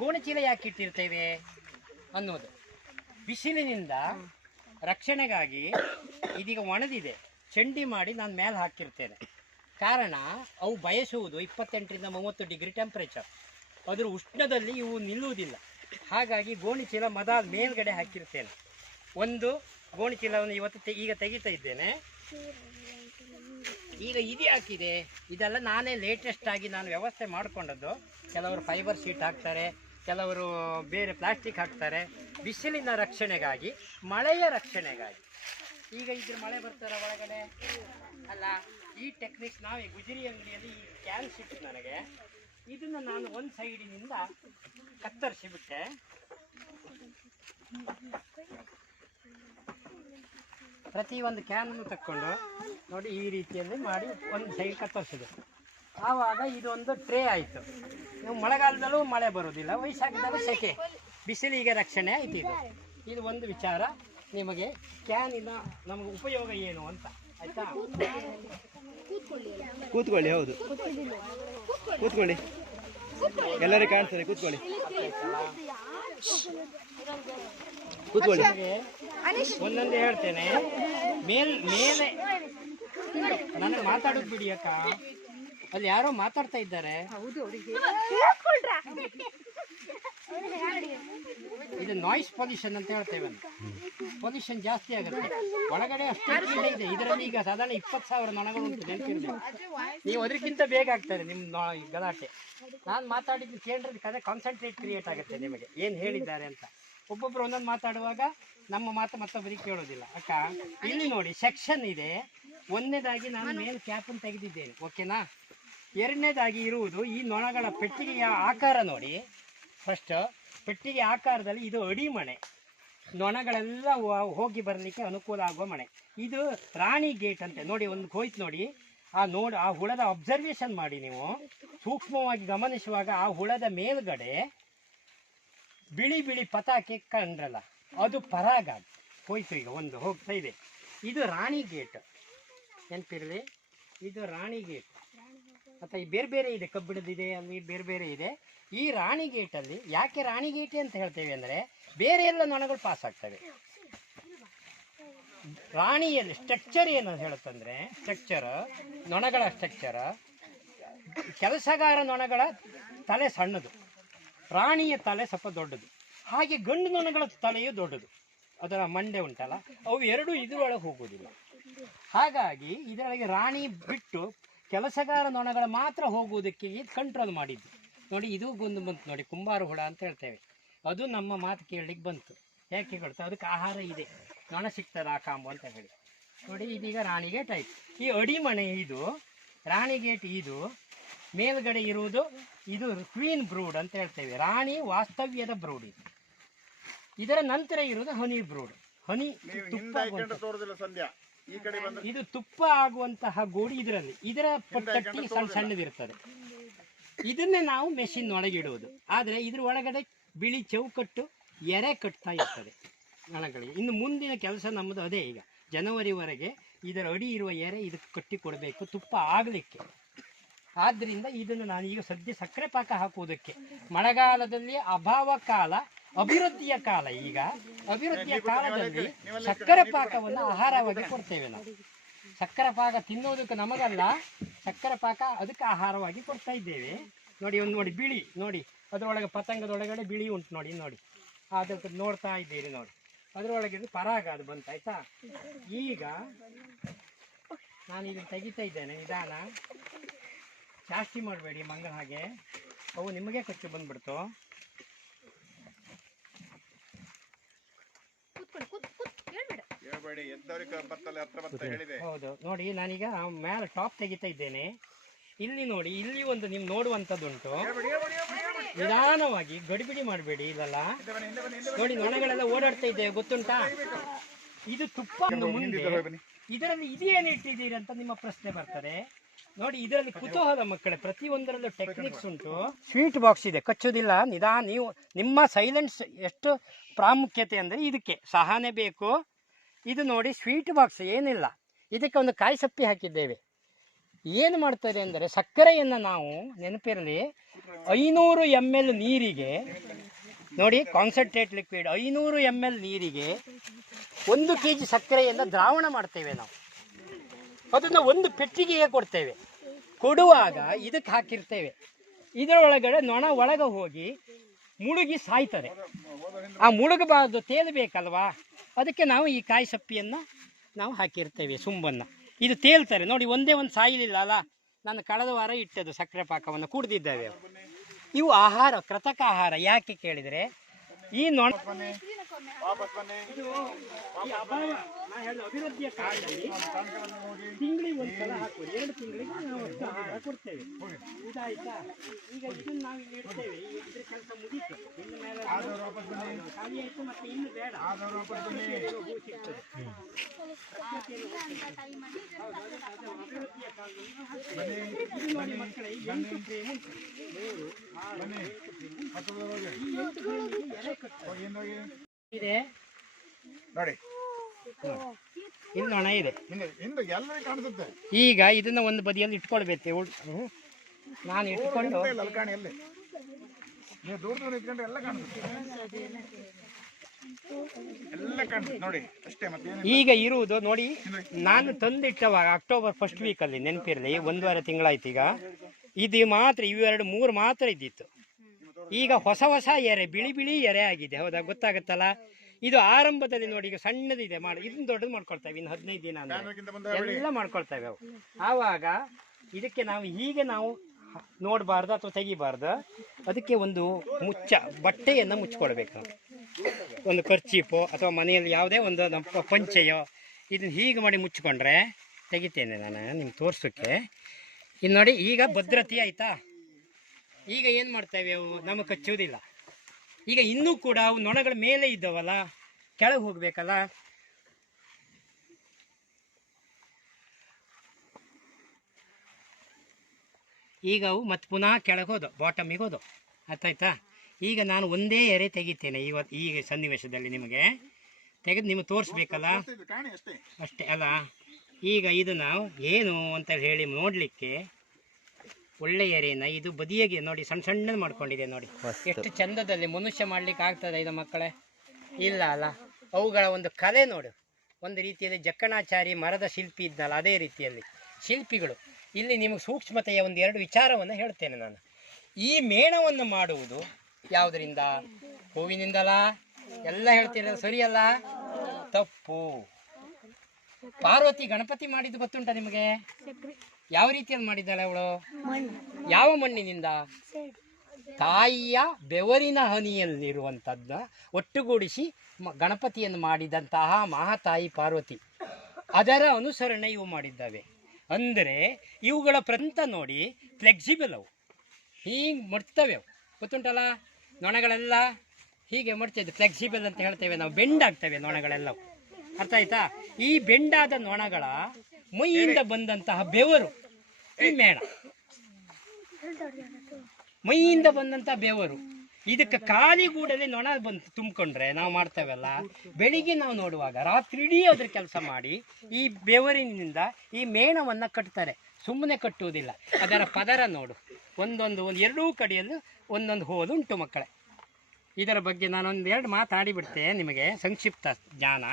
ಗೋಣಿಚೀಲ ಯಾಕೆ ಇಟ್ಟಿರ್ತೇವೆ ಅನ್ನೋದು ಬಿಸಿಲಿನಿಂದ ರಕ್ಷಣೆಗಾಗಿ. ಇದೀಗ ಒಣದಿದೆ, ಚಂಡಿ ಮಾಡಿ ನಾನು ಮೇಲೆ ಹಾಕಿರ್ತೇನೆ. ಕಾರಣ ಅವು ಬಯಸುವುದು 28ರಿಂದ 30 ಡಿಗ್ರಿ ಟೆಂಪ್ರೇಚರ್. ಅದರ ಉಷ್ಣದಲ್ಲಿ ಇವು ನಿಲ್ಲುವುದಿಲ್ಲ. ಹಾಗಾಗಿ ಗೋಣಿಚೀಲ ಮೇಲ್ಗಡೆ ಹಾಕಿರ್ತೇನೆ. ಒಂದು ಗೋಣಿಚೀಲವನ್ನು ಈಗ ತೆಗಿತಾ ಇದ್ದೇನೆ. ಈಗ ಇದು ಹಾಕಿದೆ, ಇದೆಲ್ಲ ನಾನೇ ಲೇಟೆಸ್ಟ್ ಆಗಿ ನಾನು ವ್ಯವಸ್ಥೆ ಮಾಡಿಕೊಂಡದ್ದು. ಕೆಲವರು ಫೈಬರ್ ಶೀಟ್ ಹಾಕ್ತಾರೆ, ಕೆಲವರು ಬೇರೆ ಪ್ಲಾಸ್ಟಿಕ್ ಹಾಕ್ತಾರೆ, ಬಿಸಿಲಿನ ರಕ್ಷಣೆಗಾಗಿ, ಮಳೆಯ ರಕ್ಷಣೆಗಾಗಿ. ಈಗ ಇದ್ರ ಮಳೆ ಬರ್ತಾರ ಒಳಗಡೆ ಅಲ್ಲ. ಈ ಟೆಕ್ನಿಕ್ಸ್ ನಾವೇ ಗುಜರಿ ಅಂಗಡಿಯಲ್ಲಿ ಈ ಕ್ಯಾನ್ ಸಿಕ್ತು ನನಗೆ. ಇದನ್ನು ನಾನು ಒಂದು ಸೈಡಿನಿಂದ ಕತ್ತರಿಸಿಬಿಟ್ಟೆ. ಪ್ರತಿಯೊಂದು ಕ್ಯಾನನ್ನು ತಕ್ಕೊಂಡು ನೋಡಿ ಈ ರೀತಿಯಲ್ಲಿ ಮಾಡಿ ಒಂದು ಸೈಡ್ ಕತ್ತರಿಸಿದೆ. ಆವಾಗ ಇದೊಂದು ಟ್ರೇ ಆಯಿತು. ನೀವು ಮಳೆಗಾಲದಲ್ಲೂ ಮಳೆ ಬರೋದಿಲ್ಲ, ವಯಸ್ಸಾಗಿದ್ದಾಗ ಸೆಕೆ, ಬಿಸಿಲಿಗೆ ರಕ್ಷಣೆ ಆಯಿತು. ಇದು ಒಂದು ವಿಚಾರ. ನಿಮಗೆ ಕ್ಯಾನಿನ ನಮಗೆ ಉಪಯೋಗ ಏನು ಅಂತ ಆಯಿತಾ? ಕೂತ್ಕೊಳ್ಳಿ. ಹೌದು, ಕೂತ್ಕೊಳ್ಳಿ, ಎಲ್ಲರಿಗೂ ಕಾಣ್ತದೆ. ಕೂತ್ಕೊಳ್ಳಿ, ಕೂತ್ಕೊಳ್ಳಿ. ಒಂದೊಂದು ಹೇಳ್ತೇನೆ. ಮೇಲೆ ನನಗೆ ಮಾತಾಡೋದು ಬಿಡಿ ಅಕ್ಕ. ಅಲ್ಲಿ ಯಾರೋ ಮಾತಾಡ್ತಾ ಇದ್ದಾರೆ. ಇದು ನಾಯ್ಸ್ ಪೊಲ್ಯೂಷನ್ ಅಂತ ಹೇಳ್ತೇವೆ. ಪೊಲ್ಯೂಷನ್ ಜಾಸ್ತಿ ಆಗುತ್ತೆ ಒಳಗಡೆ. ಅಷ್ಟೇ ಇದೆ ಇದರಲ್ಲಿ. ಈಗ ಸಾಧಾರಣ 20,000 ನೊಣಗಳು ಉಂಟು, ನೆನಪಿರಬೇಕು. ನೀವು ಅದಕ್ಕಿಂತ ಬೇಗ ಆಗ್ತಾರೆ ನಿಮ್ಮ ಗಲಾಟೆ. ನಾನು ಮಾತಾಡಿದ್ದು ಕೇಂದ್ರದ ಕಡೆ ಕಾನ್ಸಂಟ್ರೇಟ್ ಕ್ರಿಯೇಟ್ ಆಗುತ್ತೆ ನಿಮಗೆ ಏನು ಹೇಳಿದ್ದಾರೆ ಅಂತ. ಒಬ್ಬೊಬ್ರು ಒಂದೊಂದು ಮಾತಾಡುವಾಗ ನಮ್ಮ ಮಾತು ಮತ್ತೊಬ್ಬರಿಗೆ ಕೇಳೋದಿಲ್ಲ ಅಕ್ಕ. ಇಲ್ಲಿ ನೋಡಿ ಸೆಕ್ಷನ್ ಇದೆ. ಒಂದನೇದಾಗಿ ನಾನು ಮೇಲೆ ಕ್ಯಾಪನ್ನು ತೆಗೆದಿದ್ದೇನೆ, ಓಕೆನಾ? ಎರಡನೇದಾಗಿ ಇರುವುದು ಈ ನೊಣಗಳ ಪೆಟ್ಟಿಗೆಯ ಆಕಾರ ನೋಡಿ. ಫಸ್ಟ್ ಪೆಟ್ಟಿಗೆ ಆಕಾರದಲ್ಲಿ ಇದು ಅಡಿಮಣೆ, ನೊಣಗಳೆಲ್ಲ ಹೋಗಿ ಬರಲಿಕ್ಕೆ ಅನುಕೂಲ ಆಗುವ ಮಣೆ. ಇದು ರಾಣಿ ಗೇಟ್ ಅಂತೆ ನೋಡಿ. ಒಂದು ಹೋಯ್ತು ನೋಡಿ. ಆ ಹುಳದ ಅಬ್ಸರ್ವೇಷನ್ ಮಾಡಿ ನೀವು ಸೂಕ್ಷ್ಮವಾಗಿ ಗಮನಿಸುವಾಗ ಆ ಹುಳದ ಮೇಲ್ಗಡೆ ಬಿಳಿ ಬಿಳಿ ಪತಾಕೆ ಕಂಡ್ರಲ್ಲ, ಅದು ಪರಾಗ ಹೋಯ್ತು. ಈಗ ಒಂದು ಹೋಗ್ತಾ ಇದೆ. ಇದು ರಾಣಿ ಗೇಟ್, ನೆನಪಿರಲಿ. ಇದು ರಾಣಿ ಗೇಟ್. ಅಥವಾ ಈ ಬೇರೆ ಬೇರೆ ಇದೆ, ಕಬ್ಬಿಣದಿದೆ, ಅಲ್ಲಿ ಬೇರೆ ಬೇರೆ ಇದೆ. ಈ ರಾಣಿ ಗೇಟಲ್ಲಿ ಯಾಕೆ ರಾಣಿ ಗೇಟ್ ಅಂತ ಹೇಳ್ತೇವೆ ಅಂದರೆ ಬೇರೆ ಎಲ್ಲ ನೊಣಗಳು ಪಾಸ್ ಆಗ್ತವೆ. ರಾಣಿಯಲ್ಲಿ ಸ್ಟ್ರಕ್ಚರ್ ಏನು ಹೇಳುತ್ತಂದರೆ, ನೊಣಗಳ ಸ್ಟ್ರಕ್ಚರ್, ಕೆಲಸಗಾರ ನೊಣಗಳ ತಲೆ ಸಣ್ಣದು, ರಾಣಿಯ ತಲೆ ಸ್ವಲ್ಪ ದೊಡ್ಡದು. ಹಾಗೆ ಗಂಡು ನೊಣಗಳ ತಲೆಯು ದೊಡ್ಡದು, ಅದರ ಮಂಡೆ ಉಂಟಲ್ಲ, ಅವು ಎರಡೂ ಇದರೊಳಗೆ ಹೋಗುವುದಿಲ್ಲ. ಹಾಗಾಗಿ ಇದರೊಳಗೆ ರಾಣಿ ಬಿಟ್ಟು ಕೆಲಸಗಾರ ನೊಣಗಳ ಮಾತ್ರ ಹೋಗುವುದಕ್ಕೆ ಕಂಟ್ರೋಲ್ ಮಾಡಿದ್ದು ನೋಡಿ. ಇದು ಒಂದು ಬಂತು ನೋಡಿ, ಕುಂಬಾರ ಹುಳ ಅಂತ ಹೇಳ್ತೇವೆ. ಅದು ನಮ್ಮ ಮಾತು ಕೇಳಲಿಕ್ಕೆ ಬಂತು. ಯಾಕೆ ಹೇಳ್ತಾ? ಅದಕ್ಕೆ ಆಹಾರ ಇದೆ, ನೊಣ ಸಿಗ್ತದೆ ಆ ಕಾಂಬು ಅಂತ ಹೇಳಿ ನೋಡಿ. ಇದೀಗ ರಾಣಿಗೇಟ್ ಆಯಿತು. ಈ ಅಡಿಮಣೆ ಇದು ರಾಣಿಗೇಟ್. ಇದು ಮೇಲ್ಗಡೆ ಇರುವುದು ಇದು ಕ್ವೀನ್ ಬ್ರೂಡ್ ಅಂತ ಹೇಳ್ತೇವೆ, ರಾಣಿ ವಾಸ್ತವ್ಯದ ಬ್ರೂಡ್. ಇದು ಇದರ ನಂತರ ಇರುವುದು ಹನಿ ಬ್ರೂಡ್. ಹನಿ ಇದು ತುಪ್ಪ ಆಗುವಂತಹ ಗೋಡಿ ಇದರಲ್ಲಿ. ಇದರ ತಟ್ಟಿ ಸಣ್ಣ ಸಣ್ಣದಿರ್ತದೆ. ಇದನ್ನೇ ನಾವು ಮೆಷಿನ್ ಒಳಗಿಡುವುದು. ಆದರೆ ಇದ್ರ ಒಳಗಡೆ ಬಿಳಿ ಚೌಕಟ್ಟು ಎರೆ ಕಟ್ತಾ ಇರ್ತದೆ ನೊಣಗಳಿಗೆ. ಇನ್ನು ಮುಂದಿನ ಕೆಲಸ ನಮ್ಮದು ಅದೇ. ಈಗ ಜನವರಿವರೆಗೆ ಇದರ ಅಡಿ ಇರುವ ಎರೆ ಇದಕ್ಕೆ ಕಟ್ಟಿ ಕೊಡಬೇಕು ತುಪ್ಪ ಆಗಲಿಕ್ಕೆ. ಆದ್ದರಿಂದ ಇದನ್ನು ನಾನು ಈಗ ಸದ್ಯ ಸಕ್ಕರೆ ಪಾಕ ಹಾಕುವುದಕ್ಕೆ, ಮಳೆಗಾಲದಲ್ಲಿ ಅಭಾವ ಕಾಲ, ಅಭಿವೃದ್ಧಿಯ ಕಾಲ. ಈಗ ಅಭಿವೃದ್ಧಿಯ ಕಾಲದಲ್ಲಿ ಸಕ್ಕರೆ ಪಾಕವನ್ನು ಆಹಾರವಾಗಿ ಕೊಡ್ತೇವೆ ನಾವು. ಸಕ್ಕರೆ ಪಾಕ ತಿನ್ನೋದಕ್ಕೆ ನಮಗಲ್ಲ, ಸಕ್ಕರೆ ಪಾಕ ಅದಕ್ಕೆ ಆಹಾರವಾಗಿ ಕೊಡ್ತಾ ಇದ್ದೇವೆ. ನೋಡಿ, ಒಂದು ನೋಡಿ ಬಿಳಿ ನೋಡಿ, ಅದರೊಳಗೆ ಪತಂಗದೊಳಗಡೆ ಬಿಳಿ ಉಂಟು ನೋಡಿ. ನೋಡಿ ಅದಕ್ಕೆ ನೋಡ್ತಾ ಇದ್ದೀರಿ ನೋಡಿ, ಅದರೊಳಗೆ ಪರಾಗ ಅದು ಬಂತಾಯ್ತಾ. ಈಗ ನಾನು ಇದನ್ನು ತೆಗಿತಾ ಇದ್ದೇನೆ. ನಿಧಾನ, ಜಾಸ್ತಿ ಮಾಡಬೇಡಿ ಮಂಗಳ ಹಾಗೆ, ಅವು ನಿಮಗೆ ಕಚ್ಚು ಬಂದ್ಬಿಡ್ತು. ಹೌದು ನೋಡಿ, ನಾನೀಗ ಮೇಲೆ ಟಾಪ್ ತೆಗಿತಾ ಇದ್ದೇನೆ. ಇಲ್ಲಿ ನೋಡಿ, ಇಲ್ಲಿ ಒಂದು ನೀವು ನೋಡುವಂಥದ್ದುಂಟು. ನಿಧಾನವಾಗಿ, ಗಡಿಬಿಡಿ ಮಾಡಬೇಡಿ. ಇದೆಲ್ಲ ನೋಡಿ, ನೊಣಗಳೆಲ್ಲ ಓಡಾಡ್ತಾ ಇದ್ದೇವೆ, ಗೊತ್ತುಂಟಾ? ಇದು ತುಪ್ಪ. ಮುಂದೆ ಇದರಲ್ಲಿ ಇದೇನು ಇಟ್ಟಿದ್ದೀರಿ ಅಂತ ನಿಮ್ಮ ಪ್ರಶ್ನೆ ಬರ್ತದೆ ನೋಡಿ. ಇದರಲ್ಲಿ ಕುತೂಹಲ ಮಕ್ಕಳೇ, ಪ್ರತಿಯೊಂದರಲ್ಲೂ ಟೆಕ್ನಿಕ್ಸ್ ಉಂಟು. ಸ್ವೀಟ್ ಬಾಕ್ಸ್ ಇದೆ, ಕಚ್ಚೋದಿಲ್ಲ. ನಿಧಾನ, ನೀವು ನಿಮ್ಮ ಸೈಲೆನ್ಸ್ ಎಷ್ಟು ಪ್ರಾಮುಖ್ಯತೆ ಅಂದರೆ ಇದಕ್ಕೆ ಸಹನೆ ಬೇಕು. ಇದು ನೋಡಿ ಸ್ವೀಟ್ ಬಾಕ್ಸ್, ಏನಿಲ್ಲ. ಇದಕ್ಕೆ ಒಂದು ಕಾಯಿ ಸಪ್ಪಿ ಹಾಕಿದ್ದೇವೆ. ಏನು ಮಾಡ್ತಾರೆ ಅಂದರೆ, ಸಕ್ಕರೆಯನ್ನು ನಾವು ನೆನಪಿರಲಿ 500 ml ನೀರಿಗೆ ನೋಡಿ, ಕಾನ್ಸಂಟ್ರೇಟ್ ಲಿಕ್ವಿಡ್ 500 ml ನೀರಿಗೆ 1 kg ಸಕ್ಕರೆಯನ್ನು ದ್ರಾವಣ ಮಾಡ್ತೇವೆ ನಾವು. ಅದನ್ನು ಒಂದು ಪೆಟ್ಟಿಗೆಗೆ ಕೊಡ್ತೇವೆ. ಕೊಡುವಾಗ ಇದಕ್ಕೆ ಹಾಕಿರ್ತೇವೆ. ಇದರೊಳಗಡೆ ನೊಣ ಒಳಗೆ ಹೋಗಿ ಮುಳುಗಿ ಸಾಯ್ತದೆ. ಆ ಮುಳುಗಬಾರ್ದು, ತೇಲ್ಬೇಕಲ್ವಾ, ಅದಕ್ಕೆ ನಾವು ಈ ಕಾಯಿ ಸಪ್ಪಿಯನ್ನು ನಾವು ಹಾಕಿರ್ತೇವೆ, ಸುಂಬನ್ನು. ಇದು ತೇಲ್ತಾರೆ ನೋಡಿ, ಒಂದೇ ಒಂದು ಸಾಯಲಿಲ್ಲ ಅಲ್ಲ. ನಾನು ಕಳೆದ ವಾರ ಇಟ್ಟದ್ದು ಸಕ್ಕರೆ ಪಾಕವನ್ನು ಕುಡಿದಿದ್ದೇವೆ. ಇವು ಆಹಾರ, ಕೃತಕ ಆಹಾರ. ಯಾಕೆ ಕೇಳಿದರೆ ಈ ನೊಣ ಅಭಿವೃದ್ಧಿಯ ಕಾಲದಲ್ಲಿ ತಿಂಗಳಿಗೆ ಒಂದ್ಸಲ ಹಾಕೋದು, 2 ತಿಂಗಳಿಗೆ ನಾವು ಅಷ್ಟು ಆಹಾರ ಕೊಡ್ತೇವೆ. ಇದಾಯ್ತಾ? ಈಗ ಇದನ್ನು ನಾವು ಇಲ್ಲಿ ಇಡ್ತೇವೆ. ಇದ್ರ ಕೆಲಸ ಮುಗೀತು. ಇನ್ನು ಮೇಲೆ ಖಾಲಿ ಆಯ್ತು, ಮತ್ತೆ ಇನ್ನು ಬೇಡ. ಹೂ ಸಿಗ್ತದೆ. ಅಭಿವೃದ್ಧಿಯ ಕಾಲದಲ್ಲಿ ನೋಡಿ ಮಕ್ಕಳೇ, 8 ಫ್ರೇಮ್ ಉಂಟು. ಇದೆ ನೋಡಿ, ಇಲ್ಲಿ ನೊಣ ಇದೆ. ಎಲ್ಲರೂ ಕಾಣಿಸುತ್ತೆ. ಈಗ ಇದನ್ನ ಒಂದು ಬದಿಯಲ್ಲಿ ಇಟ್ಕೊಳ್ಬೇಕು. ನಾನು ಇಟ್ಕೊಂಡು ನೀವು ದೂರ ದೂರ ಇಟ್ಕೊಂಡ್ರೆ ಎಲ್ಲ ಕಾಣಿಸುತ್ತೆ, ಎಲ್ಲ ಕಾಣಿಸುತ್ತೆ ನೋಡಿ ಅಷ್ಟೇ. ಮತ್ತೆ ಈಗ ಇರುವುದು ನೋಡಿ, ನಾನು ತಂದಿಟ್ಟವಾಗ ಅಕ್ಟೋಬರ್ ಫಸ್ಟ್ ವೀಕಲ್ಲಿ, ನೆನಪಿರಲಿ, 1 ತಿಂಗಳಾಯ್ತು. ಈಗ ಇದು ಮಾತ್ರ, ಇವೆರಡು 3 ಮಾತ್ರ ಇದ್ದಿತ್ತು. ಈಗ ಹೊಸ ಹೊಸ ಎರೆ, ಬಿಳಿ ಬಿಳಿ ಎರೆ ಆಗಿದೆ. ಹೌದಾ? ಗೊತ್ತಾಗುತ್ತಲ್ಲ. ಇದು ಆರಂಭದಲ್ಲಿ ನೋಡಿ, ಈಗ ಸಣ್ಣದಿದೆ, ಮಾಡಿ ಇದನ್ನ ದೊಡ್ಡದು ಮಾಡ್ಕೊಳ್ತೇವೆ. ಇನ್ನು 15 ದಿನ ಅಂದ್ರೆ ಎಲ್ಲ ಮಾಡ್ಕೊಳ್ತೇವೆ ಅವು. ಆವಾಗ ಇದಕ್ಕೆ ನಾವು ಹೀಗೆ ನಾವು ನೋಡಬಾರ್ದು ಅಥವಾ ತೆಗಿಬಾರ್ದು. ಅದಕ್ಕೆ ಒಂದು ಬಟ್ಟೆಯನ್ನು ಮುಚ್ಕೊಳ್ಬೇಕು. ಒಂದು ಕರ್ಚೀಪೋ ಅಥವಾ ಮನೆಯಲ್ಲಿ ಯಾವುದೇ ಒಂದು ನಮ್ಮ ಪಂಚೆಯೋ, ಇದನ್ನ ಹೀಗೆ ಮಾಡಿ ಮುಚ್ಚಿಕೊಂಡ್ರೆ, ತೆಗಿತೇನೆ ನಾನು ನಿಮ್ಗೆ ತೋರ್ಸೋಕ್ಕೆ. ಇನ್ನು ನೋಡಿ, ಈಗ ಭದ್ರತೆ ಆಯ್ತಾ. ಈಗ ಏನು ಮಾಡ್ತೇವೆ, ಅವು ನಮಗೆ ಕಚ್ಚುವುದಿಲ್ಲ. ಈಗ ಇನ್ನೂ ಕೂಡ ಅವು ನೊಣಗಳ ಮೇಲೆ ಇದ್ದವಲ್ಲ, ಕೆಳಗೆ ಹೋಗ್ಬೇಕಲ್ಲ. ಈಗ ಅವು ಮತ್ತೆ ಪುನಃ ಕೆಳಗೆ ಹೋದು, ಬಾಟಮಿಗೆ ಹೋದು. ಅರ್ಥಾಯ್ತಾ? ಈಗ ನಾನು ಒಂದೇ ಎರೆ ತೆಗಿತೇನೆ ಈಗ ಸನ್ನಿವೇಶದಲ್ಲಿ. ನಿಮಗೆ ತೆಗೆದು ನಿಮಗೆ ತೋರಿಸ್ಬೇಕಲ್ಲ, ಅಷ್ಟೇ ಅಲ್ಲ. ಈಗ ಇದು ನಾವು ಏನು ಅಂತ ಹೇಳಿ ನೋಡಲಿಕ್ಕೆ ಒಳ್ಳೆ ಎರೆನ ಇದು ಬದಿಯಾಗಿ ನೋಡಿ, ಸಣ್ಣ ಸಣ್ಣದು ಮಾಡ್ಕೊಂಡಿದೆ ನೋಡಿ. ಎಷ್ಟು ಚಂದದಲ್ಲಿ ಮನುಷ್ಯ ಮಾಡ್ಲಿಕ್ಕೆ ಆಗ್ತದೆ ಇದು ಮಕ್ಕಳೇ? ಇಲ್ಲ ಅಲ್ಲ. ಅವುಗಳ ಒಂದು ಕಲೆ ನೋಡು. ಒಂದು ರೀತಿಯಲ್ಲಿ ಜಕ್ಕಣಾಚಾರಿ ಮರದ ಶಿಲ್ಪಿ ಇದ್ದಲ್ಲ, ಅದೇ ರೀತಿಯಲ್ಲಿ ಶಿಲ್ಪಿಗಳು. ಇಲ್ಲಿ ನಿಮಗೆ ಸೂಕ್ಷ್ಮತೆಯ 1-2 ವಿಚಾರವನ್ನು ಹೇಳ್ತೇನೆ ನಾನು. ಈ ಮೇಣವನ್ನು ಮಾಡುವುದು ಯಾವುದರಿಂದ? ಹೂವಿನಿಂದಲ್ಲ. ಎಲ್ಲ ಹೇಳ್ತೀರ, ಸರಿಯಲ್ಲ? ತಪ್ಪು. ಪಾರ್ವತಿ ಗಣಪತಿ ಮಾಡಿದ್ದು ಗೊತ್ತುಂಟ ನಿಮಗೆ? ಯಾವ ರೀತಿಯಲ್ಲಿ ಮಾಡಿದ್ದಾಳೆ ಅವಳು? ಯಾವ ಮಣ್ಣಿನಿಂದ? ತಾಯಿಯ ಬೆವರಿನ ಹನಿಯಲ್ಲಿರುವಂಥದ್ದ ಒಟ್ಟುಗೂಡಿಸಿ ಗಣಪತಿಯನ್ನು ಮಾಡಿದಂತಹ ಮಹಾತಾಯಿ ಪಾರ್ವತಿ. ಅದರ ಅನುಸರಣೆ ಇವು ಮಾಡಿದ್ದಾವೆ. ಅಂದರೆ ಇವುಗಳ ಪ್ರಂತ ನೋಡಿ, ಫ್ಲೆಕ್ಸಿಬಲ್. ಅವು ಹೀಗೆ ಮಡ್ತವೆ. ಅವು ಗೊತ್ತುಂಟಲ್ಲ, ನೊಣಗಳೆಲ್ಲ ಹೀಗೆ ಮಡ್ತಿದ್ದು ಫ್ಲೆಕ್ಸಿಬಲ್ ಅಂತ ಹೇಳ್ತೇವೆ ನಾವು. ಬೆಂಡಾಗ್ತವೆ ನೊಣಗಳೆಲ್ಲವು. ಅರ್ಥ ಆಯ್ತಾ? ಈ ಬೆಂಡಾದ ನೊಣಗಳ ಮೈಯಿಂದ ಬಂದಂತಹ ಬೆವರು ಈ ಮೇಣ, ಮೈಯಿಂದ ಬಂದಂತಹ ಬೆವರು. ಇದಕ್ಕೆ ಕಾಲಿಗೂಡಲೇ ನೊಣ ಬಂದು ತುಂಬಿಕೊಂಡ್ರೆ ನಾವು ಮಾಡ್ತೇವಲ್ಲ, ಬೆಳಿಗ್ಗೆ ನಾವು ನೋಡುವಾಗ ರಾತ್ರಿ ಇಡೀ ಅದ್ರ ಕೆಲಸ ಮಾಡಿ ಈ ಬೆವರಿನಿಂದ ಈ ಮೇಣವನ್ನು ಕಟ್ತಾರೆ. ಸುಮ್ಮನೆ ಕಟ್ಟುವುದಿಲ್ಲ. ಅದರ ಪದರ ನೋಡು, ಒಂದು ಎರಡೂ ಕಡೆಯಲ್ಲೂ ಒಂದೊಂದು ಹೋಲು ಉಂಟು ಮಕ್ಕಳೇ. ಇದರ ಬಗ್ಗೆ ನಾನು 1-2 ಮಾತಾಡಿಬಿಡ್ತೆ ನಿಮಗೆ, ಸಂಕ್ಷಿಪ್ತ ಜ್ಞಾನ.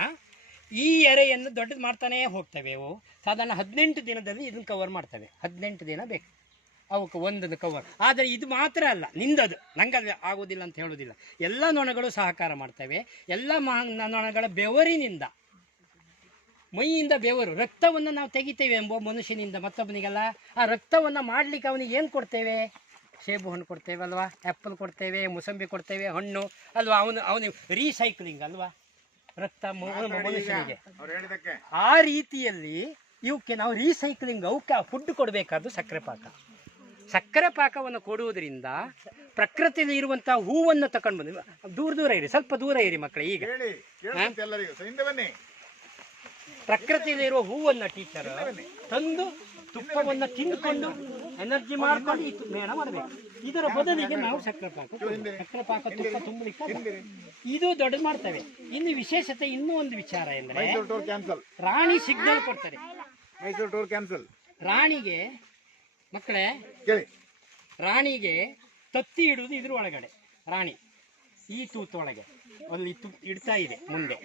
ಈ ಎರೆಯನ್ನು ದೊಡ್ಡದು ಮಾಡ್ತಾನೇ ಹೋಗ್ತವೆ. ಅವು ಸಾಧಾರಣ 18 ದಿನದಲ್ಲಿ ಇದನ್ನು ಕವರ್ ಮಾಡ್ತವೆ. 18 ದಿನ ಬೇಕು ಅವಕ್ಕೆ ಒಂದನ್ನು ಕವರ್. ಆದರೆ ಇದು ಮಾತ್ರ ಅಲ್ಲ, ನಿಂದದು ನಂಗೆ ಆಗೋದಿಲ್ಲ ಅಂತ ಹೇಳೋದಿಲ್ಲ. ಎಲ್ಲ ನೊಣಗಳು ಸಹಕಾರ ಮಾಡ್ತವೆ. ಎಲ್ಲ ನೊಣಗಳ ಬೆವರಿನಿಂದ, ಮೈಯಿಂದ ಬೆವರು, ರಕ್ತವನ್ನು ನಾವು ತೆಗಿತೇವೆ ಎಂಬ ಮನುಷ್ಯನಿಂದ ಮತ್ತೊಬ್ಬನಿಗೆಲ್ಲ. ಆ ರಕ್ತವನ್ನು ಮಾಡಲಿಕ್ಕೆ ಅವನಿಗೆ ಏನು ಕೊಡ್ತೇವೆ? ಸೇಬು ಹಣ್ಣು ಕೊಡ್ತೇವೆ ಅಲ್ವಾ, ಆ್ಯಪಲ್ ಕೊಡ್ತೇವೆ, ಮುಸಂಬಿ ಕೊಡ್ತೇವೆ, ಹಣ್ಣು ಅಲ್ವಾ. ಅವನಿಗೆ ರೀಸೈಕ್ಲಿಂಗ್ ಅಲ್ವಾ ರಕ್ತ ಮನುಷ್ಯನಿಗೆ. ಆ ರೀತಿಯಲ್ಲಿ ಇವಕ್ಕೆ ನಾವು ರೀಸೈಕ್ಲಿಂಗ್, ಅವಕ್ಕೆ ಫುಡ್ ಕೊಡಬೇಕಾದ್ದು ಸಕ್ಕರೆ ಪಾಕ. ಸಕ್ಕರೆ ಪಾಕವನ್ನು ಕೊಡುವುದರಿಂದ ಪ್ರಕೃತಿಯಲ್ಲಿ ಇರುವಂತಹ ಹೂವನ್ನು ತಕೊಂಡು ಬಂದು, ದೂರ ಇರಿ, ಸ್ವಲ್ಪ ದೂರ ಇರಿ ಮಕ್ಕಳೇ. ಈಗ ಪ್ರಕೃತಿಯಲ್ಲಿರುವ ಹೂವನ್ನು ಟೀಚರ್ ತಂದು ತುಪ್ಪವನ್ನು ತಿಂದುಕೊಂಡು ಎನರ್ಜಿ ಮಾಡ್ಕೊಂಡು ಈ ಮೇಣ ಮಾಡಬೇಕು. ಇದರ ಬದಲಿಗೆ ನಾವು ಸಕ್ಕರೆ ಪಾಕ ತುಪ್ಪ ತುಂಬಲಿಕ್ಕೆ ಇದು ದೊಡ್ಡದು ಮಾಡ್ತೇವೆ. ಇನ್ನು ವಿಶೇಷತೆ, ಇನ್ನೂ ಒಂದು ವಿಚಾರ ಎಂದ್ರೆ, ರಾಣಿ ಸಿಗ್ನಲ್ ಕೊಡ್ತಾರೆ. ರಾಣಿಗೆ ಮಕ್ಕಳೇ, ರಾಣಿಗೆ ತತ್ತಿ ಇಡುವುದು ಇದ್ರ ಒಳಗಡೆ. ರಾಣಿ ಈ ತೂತೊಳಗೆ ಅಲ್ಲಿ ಇಡ್ತಾ ಇದೆ ಮುಂದೆ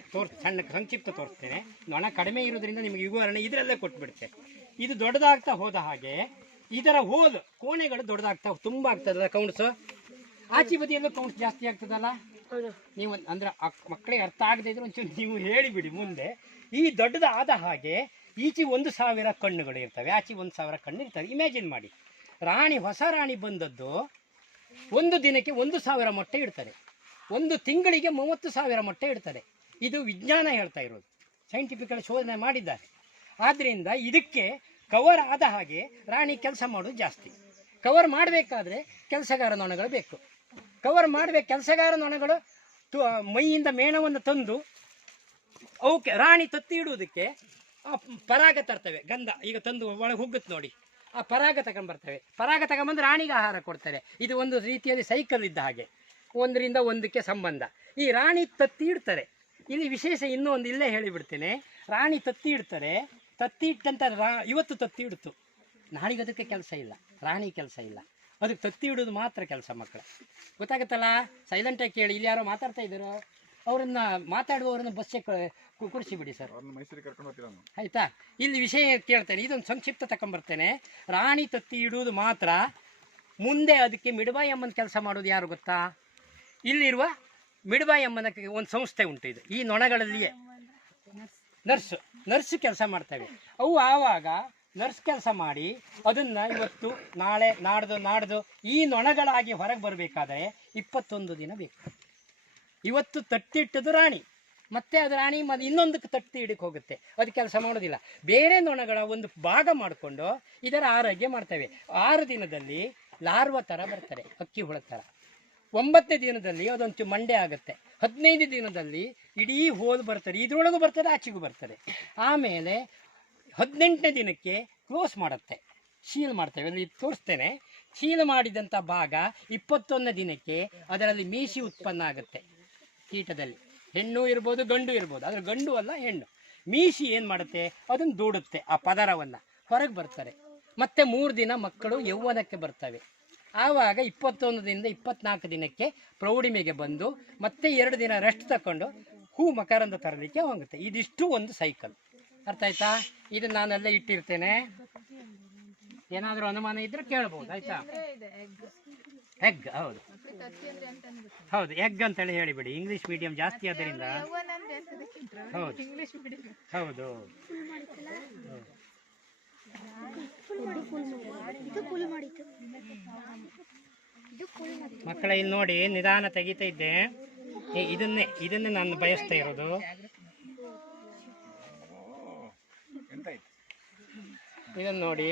ಸಣ್ಣ ಸಂಕ್ಷಿಪ್ತ ತೋರಿಸ್ತೇನೆ. ನೊಣ ಕಡಿಮೆ ಇರೋದ್ರಿಂದ ನಿಮಗೆ ವಿವರಣೆ ಇದರಲ್ಲೇ ಕೊಟ್ಬಿಡುತ್ತೆ. ಇದು ದೊಡ್ಡದಾಗ್ತಾ ಹೋದ ಹಾಗೆ ಇದರ ಹೋಲ್ ಕೋಣೆಗಳು ದೊಡ್ಡದಾಗ್ತಾ ತುಂಬ ಆಗ್ತದಲ್ಲ ಕೌಂಟ್ಸು. ಆಚೆ ಬದಿಯಲ್ಲೂ ಕೌಂಟ್ಸ್ ಜಾಸ್ತಿ ಆಗ್ತದಲ್ಲ. ನೀವು ಅಂದ್ರೆ ಮಕ್ಕಳಿಗೆ ಅರ್ಥ ಆಗದೆ ಇದ್ರೆ ಒಂಚೂರು ನೀವು ಹೇಳಿಬಿಡಿ ಮುಂದೆ. ಈ ದೊಡ್ಡದಾದ ಹಾಗೆ ಈಚೆ 1,000 ಕಣ್ಣುಗಳು ಇರ್ತವೆ, ಆಚೆ 1,000 ಕಣ್ಣು ಇರ್ತವೆ. ಇಮ್ಯಾಜಿನ್ ಮಾಡಿ, ಹೊಸ ರಾಣಿ ಬಂದದ್ದು ಒಂದು ದಿನಕ್ಕೆ 1,000 ಮೊಟ್ಟೆ ಇಡ್ತಾರೆ, ಒಂದು ತಿಂಗಳಿಗೆ 30,000 ಮೊಟ್ಟೆ ಇಡ್ತಾರೆ. ಇದು ವಿಜ್ಞಾನ ಹೇಳ್ತಾ ಇರೋದು, ಸೈಂಟಿಫಿಕಲ್ ಶೋಧನೆ ಮಾಡಿದ್ದಾರೆ. ಆದ್ದರಿಂದ ಇದಕ್ಕೆ ಕವರ್ ಆದ ಹಾಗೆ ರಾಣಿ ಕೆಲಸ ಮಾಡೋದು ಜಾಸ್ತಿ. ಕವರ್ ಮಾಡಬೇಕಾದ್ರೆ ಕೆಲಸಗಾರ ನೊಣಗಳು ಬೇಕು. ಕವರ್ ಮಾಡಬೇಕು ಕೆಲಸಗಾರ ನೊಣಗಳು ಮೈಯಿಂದ ಮೇಣವನ್ನು ತಂದು ಅವಕ್ಕೆ ರಾಣಿ ತತ್ತಿ ಇಡುವುದಕ್ಕೆ ಪರಾಗ ತರ್ತವೆ. ಗಂಧ ಈಗ ತಂದು ಒಳಗೆ ಹೋಗುತ್ತೆ ನೋಡಿ, ಆ ಪರಾಗ ತಗೊಂಡ್ಬರ್ತವೆ. ಪರಾಗ ತಗೊಂಬಂದು ರಾಣಿಗೆ ಆಹಾರ ಕೊಡ್ತಾರೆ. ಇದು ಒಂದು ರೀತಿಯಲ್ಲಿ ಸೈಕಲ್ ಇದ್ದ ಹಾಗೆ, ಒಂದರಿಂದ ಒಂದಕ್ಕೆ ಸಂಬಂಧ. ಈ ರಾಣಿ ತತ್ತಿ ಇಡ್ತಾರೆ. ಇಲ್ಲಿ ವಿಶೇಷ ಇನ್ನೂ ಒಂದು ಇಲ್ಲೇ ಹೇಳಿಬಿಡ್ತೇನೆ. ರಾಣಿ ತತ್ತಿ ಇಡ್ತಾರೆ. ತತ್ತಿ ಇಟ್ಟಂತ ಇವತ್ತು ತತ್ತಿ ಇಡ್ತು, ನಾಳೆಗೆ ಅದಕ್ಕೆ ಕೆಲಸ ಇಲ್ಲ, ರಾಣಿ ಕೆಲಸ ಇಲ್ಲ, ಅದಕ್ಕೆ ತತ್ತಿ ಇಡೋದು ಮಾತ್ರ ಕೆಲಸ. ಮಕ್ಕಳು ಗೊತ್ತಾಗುತ್ತಲ್ಲ, ಸೈಲೆಂಟಾಗಿ ಕೇಳಿ. ಇಲ್ಲಿ ಯಾರೋ ಮಾತಾಡ್ತಾ ಇದ್ದಾರೋ ಅವ್ರನ್ನ ಮಾತಾಡುವವ್ರನ್ನ ಬಸ್ಸೇ ಕುಡಿಸಿಬಿಡಿ ಸರ್, ಮೈಸೂರಿಗೆ ಕರ್ಕೊಂಡು ಹೋಗ್ತೀರಾ ಆಯ್ತಾ. ಇಲ್ಲಿ ವಿಷಯ ಕೇಳ್ತೇನೆ, ಇದೊಂದು ಸಂಕ್ಷಿಪ್ತ ತಗೊಂಬರ್ತೇನೆ. ರಾಣಿ ತತ್ತಿ ಇಡುವುದು ಮಾತ್ರ. ಮುಂದೆ ಅದಕ್ಕೆ ಮಿಡಬಾಯಿ ಅಮ್ಮನ ಕೆಲಸ ಮಾಡೋದು ಯಾರು ಗೊತ್ತಾ? ಇಲ್ಲಿರುವ ಮಿಡಬಾಯಿ ಅಮ್ಮನ ಒಂದು ಸಂಸ್ಥೆ ಉಂಟು. ಇದು ಈ ನೊಣಗಳಲ್ಲಿಯೇ ನರ್ಸ್ ಕೆಲಸ ಮಾಡ್ತವೆ. ಅವು ಆವಾಗ ನರ್ಸ್ ಕೆಲಸ ಮಾಡಿ ಅದನ್ನು ಇವತ್ತು ನಾಳೆ ನಾಡ್ದು ಈ ನೊಣಗಳಾಗಿ ಹೊರಗೆ ಬರಬೇಕಾದ್ರೆ 21 ದಿನ ಬೇಕು. ಇವತ್ತು ತಟ್ಟಿಟ್ಟದು ರಾಣಿ, ಮತ್ತೆ ಅದು ರಾಣಿ ಇನ್ನೊಂದಕ್ಕೆ ತಟ್ಟಿ ಇಡಕ್ಕೆ ಹೋಗುತ್ತೆ, ಅದು ಕೆಲಸ ಮಾಡೋದಿಲ್ಲ. ಬೇರೆ ನೊಣಗಳ ಒಂದು ಭಾಗ ಮಾಡಿಕೊಂಡು ಇದರ ಆರೋಗ್ಯ ಮಾಡ್ತವೆ. 6 ದಿನದಲ್ಲಿ ಲಾರ್ವ ಥರ ಬರ್ತಾರೆ, ಅಕ್ಕಿ ಹುಳ ಥರ. 9ನೇ ದಿನದಲ್ಲಿ ಅದೊಂಚು ಮಂಡೆ ಆಗುತ್ತೆ. 15 ದಿನದಲ್ಲಿ ಇಡೀ ಹೋಲ್ ಬರ್ತದೆ, ಇದ್ರೊಳಗೂ ಬರ್ತದೆ, ಆಚೆಗೂ ಬರ್ತದೆ. ಆಮೇಲೆ 18ನೇ ದಿನಕ್ಕೆ ಕ್ಲೋಸ್ ಮಾಡುತ್ತೆ, ಶೀಲ್ ಮಾಡ್ತೇವೆ. ಅಲ್ಲಿ ತೋರಿಸ್ತೇನೆ. ಶೀಲ್ ಮಾಡಿದಂಥ ಭಾಗ 21ನೇ ದಿನಕ್ಕೆ ಅದರಲ್ಲಿ ಮೀಸಿ ಉತ್ಪನ್ನ ಆಗುತ್ತೆ. ಕೀಟದಲ್ಲಿ ಹೆಣ್ಣು ಇರ್ಬೋದು, ಗಂಡು ಇರ್ಬೋದು, ಆದರೆ ಗಂಡು ಅಲ್ಲ ಹೆಣ್ಣು. ಮೀಸಿ ಏನು ಮಾಡುತ್ತೆ, ಅದನ್ನು ದೂಡುತ್ತೆ, ಆ ಪದರವನ್ನು ಹೊರಗೆ ಬರ್ತಾರೆ. ಮತ್ತೆ 3 ದಿನ ಮಕ್ಕಳು ಯೌವನಕ್ಕೆ ಬರ್ತವೆ. ಆವಾಗ 21 ದಿನದಿಂದ 24 ದಿನಕ್ಕೆ ಪ್ರೌಢಿಮೆಗೆ ಬಂದು ಮತ್ತೆ 2 ದಿನ ರೆಸ್ಟ್ ತಗೊಂಡು ಹೂ ಮಕರಂದ ತರಲಿಕ್ಕೆ ಹೋಗುತ್ತೆ. ಇದಿಷ್ಟು ಒಂದು ಸೈಕಲ್. ಅರ್ಥ ಆಯ್ತಾ? ಇದನ್ನು ನಾನೆಲ್ಲ ಇಟ್ಟಿರ್ತೇನೆ. ಏನಾದರೂ ಅನುಮಾನ ಇದ್ರೆ ಕೇಳ್ಬೋದು, ಆಯ್ತಾ? ಎಗ್, ಹೌದು ಹೌದು, ಎಗ್ ಅಂತೇಳಿ ಹೇಳಿಬಿಡಿ. ಇಂಗ್ಲೀಷ್ ಮೀಡಿಯಂ ಜಾಸ್ತಿ ಆದ್ದರಿಂದ. ಹೌದು ಹೌದು. ಮಕ್ಕಳ ಇಲ್ಲಿ ನೋಡಿ, ನಿಧಾನ ತೆಗಿತಾ ಇದ್ದೆ. ಇದನ್ನೇ ನಾನು ಬಯಸ್ತಾ ಇರೋದು. ಇದನ್ನು ನೋಡಿ,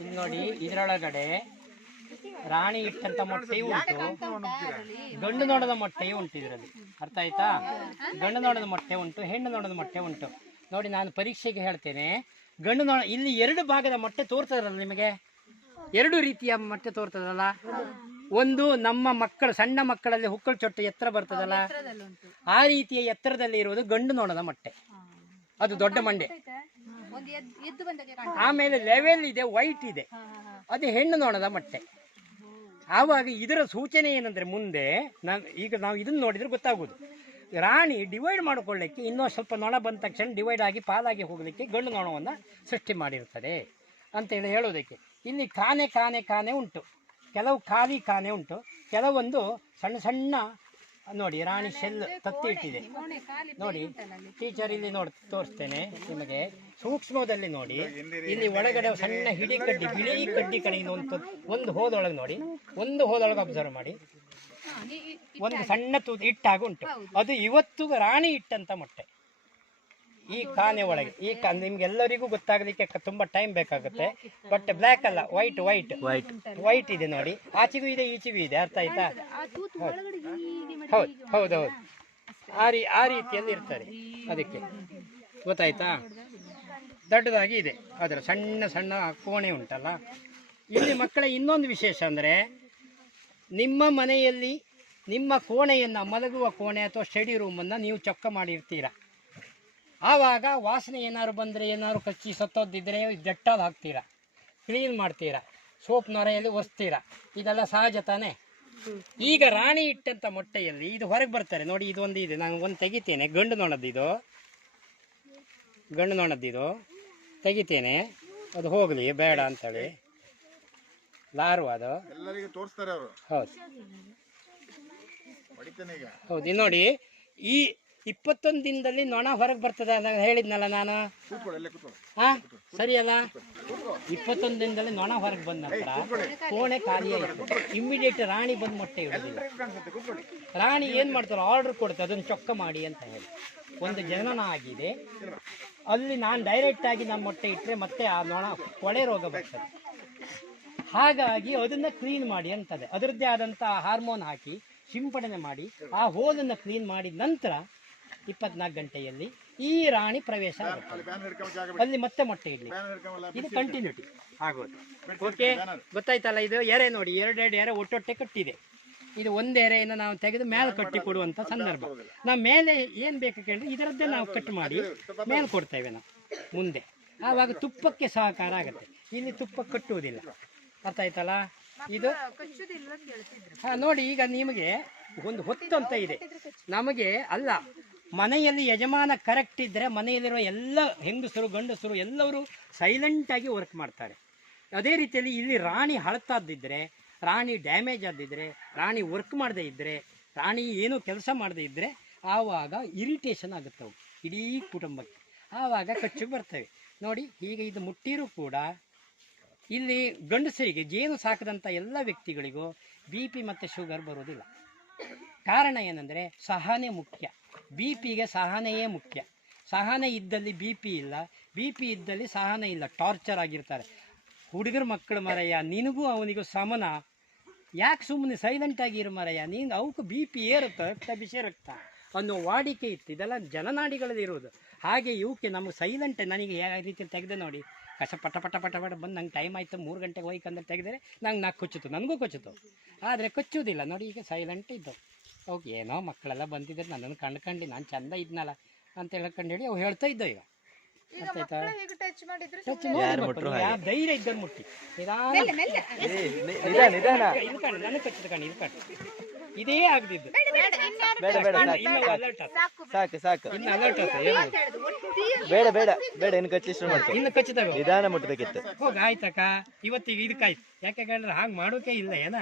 ಇಲ್ಲಿ ನೋಡಿ, ಇದರೊಳಗಡೆ ರಾಣಿ ಇಟ್ಟಂತ ಮೊಟ್ಟೆಯೂ ಉಂಟು, ಗಂಡು ನೋಡದ ಮೊಟ್ಟೆಯೂ ಉಂಟು ಇದರಲ್ಲಿ. ಅರ್ಥ ಆಯ್ತಾ? ಗಂಡು ನೋಡದ ಮೊಟ್ಟೆ ಉಂಟು, ಹೆಣ್ಣು ನೋಡದ ಮೊಟ್ಟೆ ಉಂಟು. ನೋಡಿ, ನಾನು ಪರೀಕ್ಷೆಗೆ ಹೇಳ್ತೇನೆ. ಗಂಡು ನೋಡ ಇಲ್ಲಿ 2 ಭಾಗದ ಮೊಟ್ಟೆ ತೋರ್ತದಲ್ಲ ನಿಮಗೆ, 2 ರೀತಿಯ ಮೊಟ್ಟೆ ತೋರ್ತದಲ್ಲ. ಒಂದು ನಮ್ಮ ಮಕ್ಕಳು, ಸಣ್ಣ ಮಕ್ಕಳಲ್ಲಿ ಹುಕ್ಕಳು ಚೊಟ್ಟು ಎತ್ತರ ಬರ್ತದಲ್ಲ, ಆ ರೀತಿಯ ಎತ್ತರದಲ್ಲಿ ಇರುವುದು ಗಂಡು ನೋಡದ ಮೊಟ್ಟೆ. ಅದು ದೊಡ್ಡ ಮಂಡೆ. ಆಮೇಲೆ ಲೆವೆಲ್ ಇದೆ, ವೈಟ್ ಇದೆ, ಅದು ಹೆಣ್ಣು ನೋಡದ ಮೊಟ್ಟೆ. ಆವಾಗ ಇದರ ಸೂಚನೆ ಏನಂದ್ರೆ, ಮುಂದೆ ನಾವು ಇದನ್ನು ನೋಡಿದ್ರೆ ಗೊತ್ತಾಗುವುದು. ರಾಣಿ ಡಿವೈಡ್ ಮಾಡಿಕೊಳ್ಳಿಕ್ಕೆ ಇನ್ನೂ ಸ್ವಲ್ಪ ನೊಣ ಬಂದ ತಕ್ಷಣ ಡಿವೈಡ್ ಆಗಿ ಪಾಲಾಗಿ ಹೋಗಲಿಕ್ಕೆ ಗಂಡು ನೊಣವನ್ನು ಸೃಷ್ಟಿ ಮಾಡಿರ್ತದೆ ಅಂತೇಳಿ ಹೇಳೋದಕ್ಕೆ. ಇಲ್ಲಿ ಕಾನೆ ಉಂಟು, ಕೆಲವು ಖಾಲಿ ಕಾನೆ ಉಂಟು, ಕೆಲವೊಂದು ಸಣ್ಣ ಸಣ್ಣ ನೋಡಿ ರಾಣಿ ಶೆಲ್ ತತ್ತಿ ಇಟ್ಟಿದೆ. ನೋಡಿ ಟೀಚರ್, ಇಲ್ಲಿ ನೋಡಿ ತೋರಿಸ್ತೇನೆ ನಿಮಗೆ ಸೂಕ್ಷ್ಮದಲ್ಲಿ. ನೋಡಿ ಇಲ್ಲಿ ಒಳಗಡೆ ಸಣ್ಣ ಹಿಡಿ ಕಡ್ಡಿ, ಬಿಳಿ ಕಡ್ಡಿ ಕಡೆಯಿಂದ ಒಂದು ಹೋದೊಳಗೆ ನೋಡಿ, ಒಂದು ಹೋದೊಳಗೆ ಅಬ್ಸರ್ವ್ ಮಾಡಿ, ಒಂದು ಸಣ್ಣ ಇಟ್ಟಾಗ ಉಂಟು. ಅದು ಇವತ್ತು ರಾಣಿ ಇಟ್ಟಂತ ಮೊಟ್ಟೆ. ಈ ಕಾನೆ ಒಳಗೆ ನಿಮ್ಗೆಲ್ಲರಿಗೂ ಗೊತ್ತಾಗಲಿಕ್ಕೆ ತುಂಬಾ ಟೈಮ್ ಬೇಕಾಗುತ್ತೆ. ಬಟ್ ಬ್ಲ್ಯಾಕ್ ಅಲ್ಲ, ವೈಟ್ ಇದೆ ನೋಡಿ. ಆಚೆಗೂ ಇದೆ, ಈಚೆಗೂ ಇದೆ. ಅರ್ಥ ಆಯ್ತಾ? ಹೌದು. ಆ ರೀತಿಯಲ್ಲಿ ಇರ್ತಾರೆ. ಅದಕ್ಕೆ ಗೊತ್ತಾಯ್ತಾ? ದೊಡ್ಡದಾಗಿ ಇದೆ, ಅದರ ಸಣ್ಣ ಸಣ್ಣ ಕೋಣೆ ಉಂಟಲ್ಲ. ಇಲ್ಲಿ ಮಕ್ಕಳ ಇನ್ನೊಂದು ವಿಶೇಷ ಅಂದರೆ, ನಿಮ್ಮ ಮನೆಯಲ್ಲಿ ನಿಮ್ಮ ಕೋಣೆಯನ್ನು, ಮಲಗುವ ಕೋಣೆ ಅಥವಾ ಸ್ಟಡಿ ರೂಮನ್ನು ನೀವು ಚೊಕ್ಕ ಮಾಡಿರ್ತೀರ. ಆವಾಗ ವಾಸನೆ ಏನಾದ್ರು ಬಂದರೆ, ಏನಾದ್ರು ಕಚ್ಚಿ ಸತ್ತೋದಿದ್ದರೆ ಡೆಟ್ಟಾಲ್ ಹಾಕ್ತೀರಾ, ಕ್ಲೀನ್ ಮಾಡ್ತೀರಾ, ಸೋಪ್ ನೊರೆಯಲ್ಲಿ ಒರೆಸ್ತೀರಾ. ಇದೆಲ್ಲ ಸಹಜ ತಾನೇ? ಈಗ ರಾಣಿ ಇಟ್ಟಂತ ಮೊಟ್ಟೆಯಲ್ಲಿ ಇದು ಹೊರಗೆ ಬರ್ತಾರೆ ನೋಡಿ. ಇದು ಒಂದು ಇದೆ, ನಾನು ಒಂದು ತೆಗಿತೇನೆ. ಗಂಡು ನೊಣದ್ದು ತೆಗಿತೇನೆ. ಅದು ಹೋಗ್ಲಿ ಬೇಡ ಅಂತೇಳಿ ಲಾರು ಅದು. ಎಲ್ಲರಿಗೂ ತೋರಿಸ್ತಾರೆ ಅವರು. ಹೌದು ಹೊಡಿತಾನೆ ಈಗ. ಹೌದು, ಇದು ನೋಡಿ ಈ 21 ದಿನದಲ್ಲಿ ನೊಣ ಹೊರಗೆ ಬರ್ತದೆ ಅಂತ ಹೇಳಿದ್ನಲ್ಲ ನಾನು. ಕೂತ್ಕೊಳ್ಳಿ, ಅಲ್ಲೇ ಕೂತ್ಕೊಳ್ಳಿ. ಹಾ ಸರಿ ಅಲ್ಲ. 21 ದಿನದಲ್ಲಿ ನೊಣ ಹೊರಗೆ ಬಂದ ನಂತರ ಕೋಣೆ ಖಾಲಿ ಆಯಿತು. ಇಮ್ಮಿಡಿಯೇಟ್ ರಾಣಿ ಬಂದು ಮೊಟ್ಟೆ ಇಡೋದಿಲ್ಲ. ಕಾಣಿಸುತ್ತೆ, ಕೂತ್ಕೊಳ್ಳಿ. ರಾಣಿ ಏನು ಮಾಡ್ತಾರೆ, ಆರ್ಡರ್ ಕೊಡುತ್ತೆ ಅದನ್ನು ಚೊಕ್ಕ ಮಾಡಿ ಅಂತ ಹೇಳಿ. ಒಂದು ಜನನ ಆಗಿದೆ ಅಲ್ಲಿ, ನಾನು ಡೈರೆಕ್ಟ್ ಆಗಿ ನಾನು ಮೊಟ್ಟೆ ಇಟ್ಟರೆ ಮತ್ತೆ ಆ ನೊಣ ಕೊಳೆ ರೋಗ ಬರ್ತದೆ. ಹಾಗಾಗಿ ಅದನ್ನು ಕ್ಲೀನ್ ಮಾಡಿ ಅಂತದೆ. ಅದರದ್ದೇ ಆದಂಥ ಹಾರ್ಮೋನ್ ಹಾಕಿ ಸಿಂಪಡಣೆ ಮಾಡಿ ಆ ಹೋಲನ್ನು ಕ್ಲೀನ್ ಮಾಡಿದ ನಂತರ 24 ಗಂಟೆಯಲ್ಲಿ ಈ ರಾಣಿ ಪ್ರವೇಶ ಆಗುತ್ತೆ. ಅಲ್ಲಿ ಮತ್ತೆ ಮೊಟ್ಟೆ ಇಡಲಿ. ಇದು ಕಂಟಿನ್ಯೂಟಿ ಆಗೋದು. ಓಕೆ, ಗೊತ್ತಾಯ್ತಲ್ಲ. ಇದು ಎರೆ ನೋಡಿ, 2 ಎರೆ ಒಟ್ಟೊಟ್ಟೆ ಕಟ್ಟಿದೆ. ಇದು ಒಂದು ಎರೆಯನ್ನು ನಾವು ತೆಗೆದು ಮೇಲೆ ಕಟ್ಟಿ ಕೊಡುವಂಥ ಸಂದರ್ಭ. ನಾವು ಮೇಲೆ ಏನು ಬೇಕು ಕೇಳಿದ್ರೆ ಇದರದ್ದೇ ನಾವು ಕಟ್ ಮಾಡಿ ಮೇಲೆ ಕೊಡ್ತೇವೆ ನಾವು ಮುಂದೆ. ಆವಾಗ ತುಪ್ಪಕ್ಕೆ ಸಹಕಾರ ಆಗುತ್ತೆ. ಇಲ್ಲಿ ತುಪ್ಪ ಕಟ್ಟುವುದಿಲ್ಲ. ಅರ್ಥ ಆಯ್ತಲ್ಲ. ಇದು ನೋಡಿ, ಈಗ ನಿಮಗೆ ಒಂದು ಹೊತ್ತು ಅಂತ ಇದೆ. ನಮಗೆ ಅಲ್ಲ, ಮನೆಯಲ್ಲಿ ಯಜಮಾನ ಕರೆಕ್ಟ್ ಇದ್ದರೆ ಮನೆಯಲ್ಲಿರುವ ಎಲ್ಲ ಹೆಂಗಸರು ಗಂಡಸರು ಎಲ್ಲರೂ ಸೈಲೆಂಟಾಗಿ ವರ್ಕ್ ಮಾಡ್ತಾರೆ. ಅದೇ ರೀತಿಯಲ್ಲಿ ಇಲ್ಲಿ ರಾಣಿ ಹಳತಾದಿದ್ದರೆ, ರಾಣಿ ಡ್ಯಾಮೇಜ್ ಆದಿದ್ದರೆ, ರಾಣಿ ವರ್ಕ್ ಮಾಡದೇ ಇದ್ದರೆ, ರಾಣಿ ಏನೂ ಕೆಲಸ ಮಾಡದೇ ಇದ್ದರೆ ಆವಾಗ ಇರಿಟೇಷನ್ ಆಗುತ್ತವೆ ಇಡೀ ಕುಟುಂಬಕ್ಕೆ. ಆವಾಗ ಕಚ್ಚು ಬರ್ತವೆ ನೋಡಿ. ಹೀಗೆ ಇದು ಮುಟ್ಟಿರೂ ಕೂಡ ಇಲ್ಲಿ ಗಂಡಸರಿಗೆ ಜೇನು ಸಾಕದಂಥ ಎಲ್ಲ ವ್ಯಕ್ತಿಗಳಿಗೂ BP ಮತ್ತು ಶುಗರ್ ಬರೋದಿಲ್ಲ. ಕಾರಣ ಏನಂದರೆ ಸಹನೆ ಮುಖ್ಯ. BP ಸಹನೆಯೇ ಮುಖ್ಯ. ಸಹನೆ ಇದ್ದಲ್ಲಿ BP ಇಲ್ಲ, BP ಇದ್ದಲ್ಲಿ ಸಹನೆ ಇಲ್ಲ. ಟಾರ್ಚರ್ ಆಗಿರ್ತಾರೆ ಹುಡುಗರ ಮಕ್ಕಳು. ಮರಯ್ಯ ನಿನಗೂ ಅವನಿಗೂ ಸಮನ, ಯಾಕೆ ಸುಮ್ಮನೆ ಸೈಲೆಂಟಾಗಿ ಇರು ಮರಯ್ಯ, ನೀನು ಅವಕ್ಕೂ BP ಏರುತ್ತೆ, ರಕ್ತ ಬಿಸಿ ರಕ್ತ ಅನ್ನೋ ವಾಡಿಕೆ ಇತ್ತು. ಇದೆಲ್ಲ ಜನನಾಡಿಗಳಲ್ಲಿ ಇರೋದು. ಹಾಗೆ ಇವಕ್ಕೆ ನಮಗೆ ಸೈಲೆಂಟ್. ನನಗೆ ಯಾವ ರೀತಿ ತೆಗೆದೆ ನೋಡಿ, ಕಸ ಪಟ ಪಟ ಪಟ ಪಟ ಬಂದು ನಂಗೆ ಟೈಮ್ ಆಯಿತು 3 ಗಂಟೆಗೆ ಹೋಯ್ಕಂದ್ರೆ ತೆಗೆದರೆ ನಂಗೆ ಕೊಚ್ಚಿತು, ನನಗೂ ಕೊಚ್ಚಿತು. ಆದರೆ ಕೊಚ್ಚುವುದಿಲ್ಲ ನೋಡಿ. ಈಗ ಸೈಲೆಂಟ್ ಇದ್ದವು. ಅವಾಗ ಏನೋ ಮಕ್ಕಳೆಲ್ಲ ಬಂದಿದ್ರು, ನನ್ನನ್ನು ಕಂಡು ನಾನು ಚಂದ ಇದ್ನಲ್ಲ ಅಂತ ಹೇಳ್ಕೊಂಡು ಹೇಳಿ ಅವು ಹೇಳ್ತಾ ಇದ್ದವು. ಈಗ ಅರ್ಥಾಯ್ತಾ? ಧೈರ್ಯ ಇದ್ದರು ಮುಟ್ಟಿ ನನಗೆ ಕಚ್ಚಿದ ಕಣಿ ಇದು ಕಣಿ ಇದೇ ಆಗದಿದ್ದು. ಬೇಡ ಇನ್ನು ಕಚ್ಚಲಿಷ್ಟು ಮಾಡ್ತೀವಿ. ಇನ್ನು ಕಚ್ಚಿದಾಗ ನಿಧಾನ ಮುಟ್ಟಬೇಕಿತ್ತು. ಹೋಗ ಆಯ್ತಕ್ಕ. ಇವತ್ತಿಗೆ ಇದಕ್ಕಾಯ್ತು. ಯಾಕೆ ಹೇಳಿದ್ರೆ ಹಾಗೆ ಮಾಡೋಕೆ ಇಲ್ಲ ಏನ.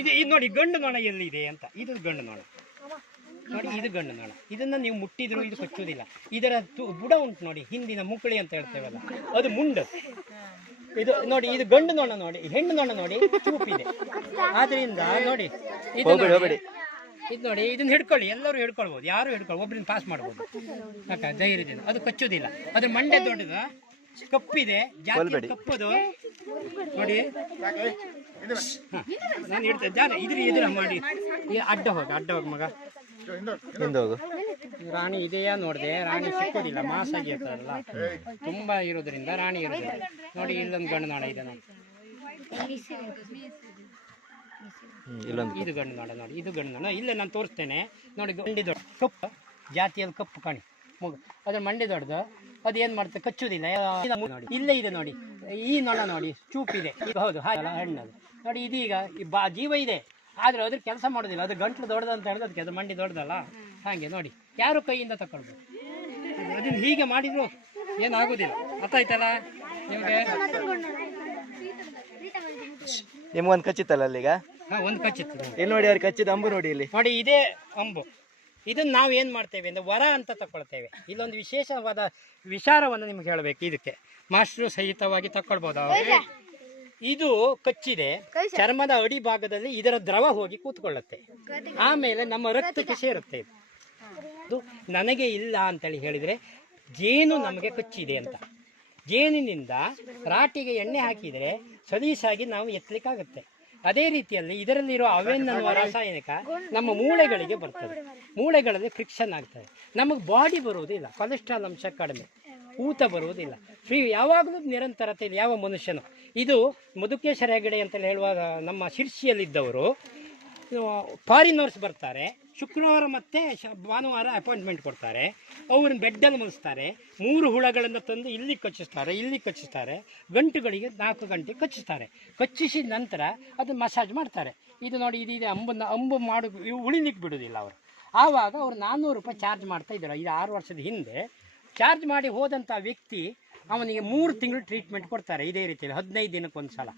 ಇದು ನೋಡಿ ಗಂಡು ನೊಣ ಎಲ್ಲಿದೆ ಅಂತ. ಇದು ಗಂಡು ನೊಣ ನೋಡಿ, ಇದು ಗಂಡು ನೊಣ. ಇದನ್ನ ನೀವು ಮುಟ್ಟಿದ್ರು ಇದು ಕಚ್ಚುವುದಿಲ್ಲ. ಇದರ ಬುಡ ಉಂಟು ನೋಡಿ, ಹಿಂದಿನ ಮುಕುಳಿ ಅಂತ ಹೇಳ್ತೇವಲ್ಲ, ಅದು ಮುಂಡು. ಇದು ನೋಡಿ, ಇದು ಗಂಡು ನೊಣ ನೋಡಿ. ಹೆಣ್ಣು ನೊಣ ನೋಡಿ ಚೂಪಿದೆ. ಆದ್ರಿಂದ ನೋಡಿ ಇದು ನೋಡಿ, ಇದನ್ನ ಹಿಡ್ಕೊಳ್ಳಿ. ಎಲ್ಲರೂ ಹಿಡ್ಕೊಳ್ಬಹುದು, ಯಾರು ಹಿಡ್ಕೊಳ್ಳಿ, ಒಬ್ಬರಿಂದ ಪಾಸ್ ಮಾಡ್ಬೋದು ಅಕ್ಕ ಧೈರ್ಯದಿಂದ. ಅದು ಕಚ್ಚುವುದಿಲ್ಲ. ಅದ್ರ ಮಂಡೆ ದೊಡ್ಡದು, ಕಪ್ಪಿದೆ, ಜಾಸ್ತಿ ಕಪ್ಪದು ನೋಡಿ. ನಾನು ಇಡ್ತೇನೆ ಇದ್ರ ಮಾಡಿ. ಅಡ್ಡ ಹೋಗಿ ಮಗ, ಹಿಂದೋಗು. ರಾಣಿ ಇದೆಯಾ ನೋಡಿದೆ. ರಾಣಿ ಸಿಕ್ಕೋದಿಲ್ಲ, ಮಾಸಾಗಿ ಇರ್ತಾರಲ್ಲ ತುಂಬಾ ಇರೋದ್ರಿಂದ ರಾಣಿ ಇರೋದಿಲ್ಲ. ನೋಡಿ ಇಲ್ಲೊಂದು ಗಂಡು ನೊಣ ಇದೆ ನೋಡಿ. ಇದು ಗಂಡು ನೊಣ ನೋಡಿ, ಇದು ಗಂಡು ನೊಣ. ಇಲ್ಲೇ ನಾನು ತೋರಿಸ್ತೇನೆ ನೋಡಿ. ಗಂಡಿ ದೊಡ್ಡ ಕಪ್ಪು ಜಾತಿಯಲ್ಲಿ ಕಪ್ಪು ಕಾಣಿ ಮಗು. ಅದ್ರ ಮಂಡೆ ದೊಡ್ಡದು. ಅದೇನು ಮಾಡ್ತದೆ, ಕಚ್ಚುವುದಿಲ್ಲ ನೋಡಿ. ಇಲ್ಲೇ ಇದೆ ನೋಡಿ, ಈ ನೊಣ ನೋಡಿ ಚೂಪಿದೆ. ಹೌದು ಹೆಣ್ಣದು ನೋಡಿ. ಇದೀಗ ಜೀವ ಇದೆ, ಆದರೆ ಅದ್ರ ಕೆಲಸ ಮಾಡೋದಿಲ್ಲ. ಅದು ಗಂಟ್ಲು ದೊಡ್ಡದು ಅಂತ ಹೇಳಿದ್ರೆ ಅದಕ್ಕೆ ಅದು ಮಂಡಿ ದೊಡ್ಡದಲ್ಲ. ಹಾಗೆ ನೋಡಿ, ಯಾರು ಕೈಯಿಂದ ತಗೊಳ್ಬೋದು. ಅದನ್ನ ಹೀಗೆ ಮಾಡಿದ್ರು ಏನಾಗೋದಿಲ್ಲ. ಅರ್ಥಾಯ್ತಲ್ಲ ನಿಮಗೆ? ನಿಮ್ಗೊಂದು ಕಚ್ಚಿತ್ತಲ್ಲ ಅಲ್ಲಿಗ? ಒಂದು ಕಚ್ಚಿತ್ತು ಇಲ್ಲಿ ನೋಡಿ, ಅವ್ರು ಕಚ್ಚಿದ ಅಂಬು ನೋಡಿ. ಇಲ್ಲಿ ನೋಡಿ, ಇದೇ ಅಂಬು. ಇದನ್ನು ನಾವು ಏನು ಮಾಡ್ತೇವೆ ಅಂದರೆ ವರ ಅಂತ ತಗೊಳ್ತೇವೆ. ಇಲ್ಲೊಂದು ವಿಶೇಷವಾದ ವಿಚಾರವನ್ನು ನಿಮ್ಗೆ ಹೇಳಬೇಕು. ಇದಕ್ಕೆ ಮಾಸ್ಟ್ರು ಸಹಿತವಾಗಿ ತಗೊಳ್ಬೋದು. ಇದು ಕಚ್ಚಿದೆ, ಚರ್ಮದ ಅಡಿ ಭಾಗದಲ್ಲಿ ಇದರ ದ್ರವ ಹೋಗಿ ಕೂತ್ಕೊಳ್ಳುತ್ತೆ. ಆಮೇಲೆ ನಮ್ಮ ರಕ್ತಕ್ಕೆ ಸೇರುತ್ತೆ. ಇದು ನನಗೆ ಇಲ್ಲ ಅಂತೇಳಿ ಹೇಳಿದರೆ ಜೇನು ನಮಗೆ ಕಚ್ಚಿದೆ ಅಂತ. ಜೇನಿನಿಂದ ರಾಟಿಗೆ ಎಣ್ಣೆ ಹಾಕಿದರೆ ಸಲೀಸಾಗಿ ನಾವು ಎತ್ತಲಿಕ್ಕಾಗುತ್ತೆ. ಅದೇ ರೀತಿಯಲ್ಲಿ ಇದರಲ್ಲಿರೋ ಅವೆನ್ ಅನ್ನುವ ರಾಸಾಯನಿಕ ನಮ್ಮ ಮೂಳೆಗಳಿಗೆ ಬರ್ತದೆ. ಮೂಳೆಗಳಲ್ಲಿ ಫ್ರಿಕ್ಷನ್ ಆಗ್ತದೆ. ನಮಗೆ ಬಾಡಿ ಬರುವುದಿಲ್ಲ, ಕೊಲೆಸ್ಟ್ರಾಲ್ ಅಂಶ ಕಡಿಮೆ, ಊತ ಬರುವುದಿಲ್ಲ, ಯಾವಾಗಲೂ ನಿರಂತರತೆ ಯಾವ ಮನುಷ್ಯನು. ಇದು ಮಧುಕೇಶ್ವರ ಹೆಗಡೆ ಅಂತೇಳಿ ಹೇಳುವಾಗ ನಮ್ಮ ಶಿರ್ಷಿಯಲ್ಲಿದ್ದವರು ಫಾರಿನರ್ಸ್ ಬರ್ತಾರೆ, ಶುಕ್ರವಾರ ಮತ್ತು ಭಾನುವಾರ ಅಪಾಯಿಂಟ್ಮೆಂಟ್ ಕೊಡ್ತಾರೆ. ಅವ್ರನ್ನ ಬೆಡ್ಡಲ್ಲಿ ಮಲಗಿಸ್ತಾರೆ. 3 ಹುಳಗಳನ್ನು ತಂದು ಇಲ್ಲಿ ಕಚ್ಚಿಸ್ತಾರೆ, ಗಂಟುಗಳಿಗೆ 4 ಗಂಟೆ ಕಚ್ಚಿಸ್ತಾರೆ. ಕಚ್ಚಿಸಿದ ನಂತರ ಅದನ್ನು ಮಸಾಜ್ ಮಾಡ್ತಾರೆ. ಇದು ನೋಡಿ ಇದು ಅಂಬು ಮಾಡು ಉಳಿಲಿಕ್ಕೆ ಬಿಡೋದಿಲ್ಲ ಅವರು. ಆವಾಗ ಅವರು 400 ರೂಪಾಯಿ ಚಾರ್ಜ್ ಮಾಡ್ತಾ ಇದ್ದಾರೆ. ಇದು 6 ವರ್ಷದ ಹಿಂದೆ ಚಾರ್ಜ್ ಮಾಡಿ ಹೋದಂಥ ವ್ಯಕ್ತಿ ಅವನಿಗೆ 3 ತಿಂಗಳು ಟ್ರೀಟ್ಮೆಂಟ್ ಕೊಡ್ತಾರೆ ಇದೇ ರೀತಿಯಲ್ಲಿ 15 ದಿನಕ್ಕೊಂದು ಸಲ.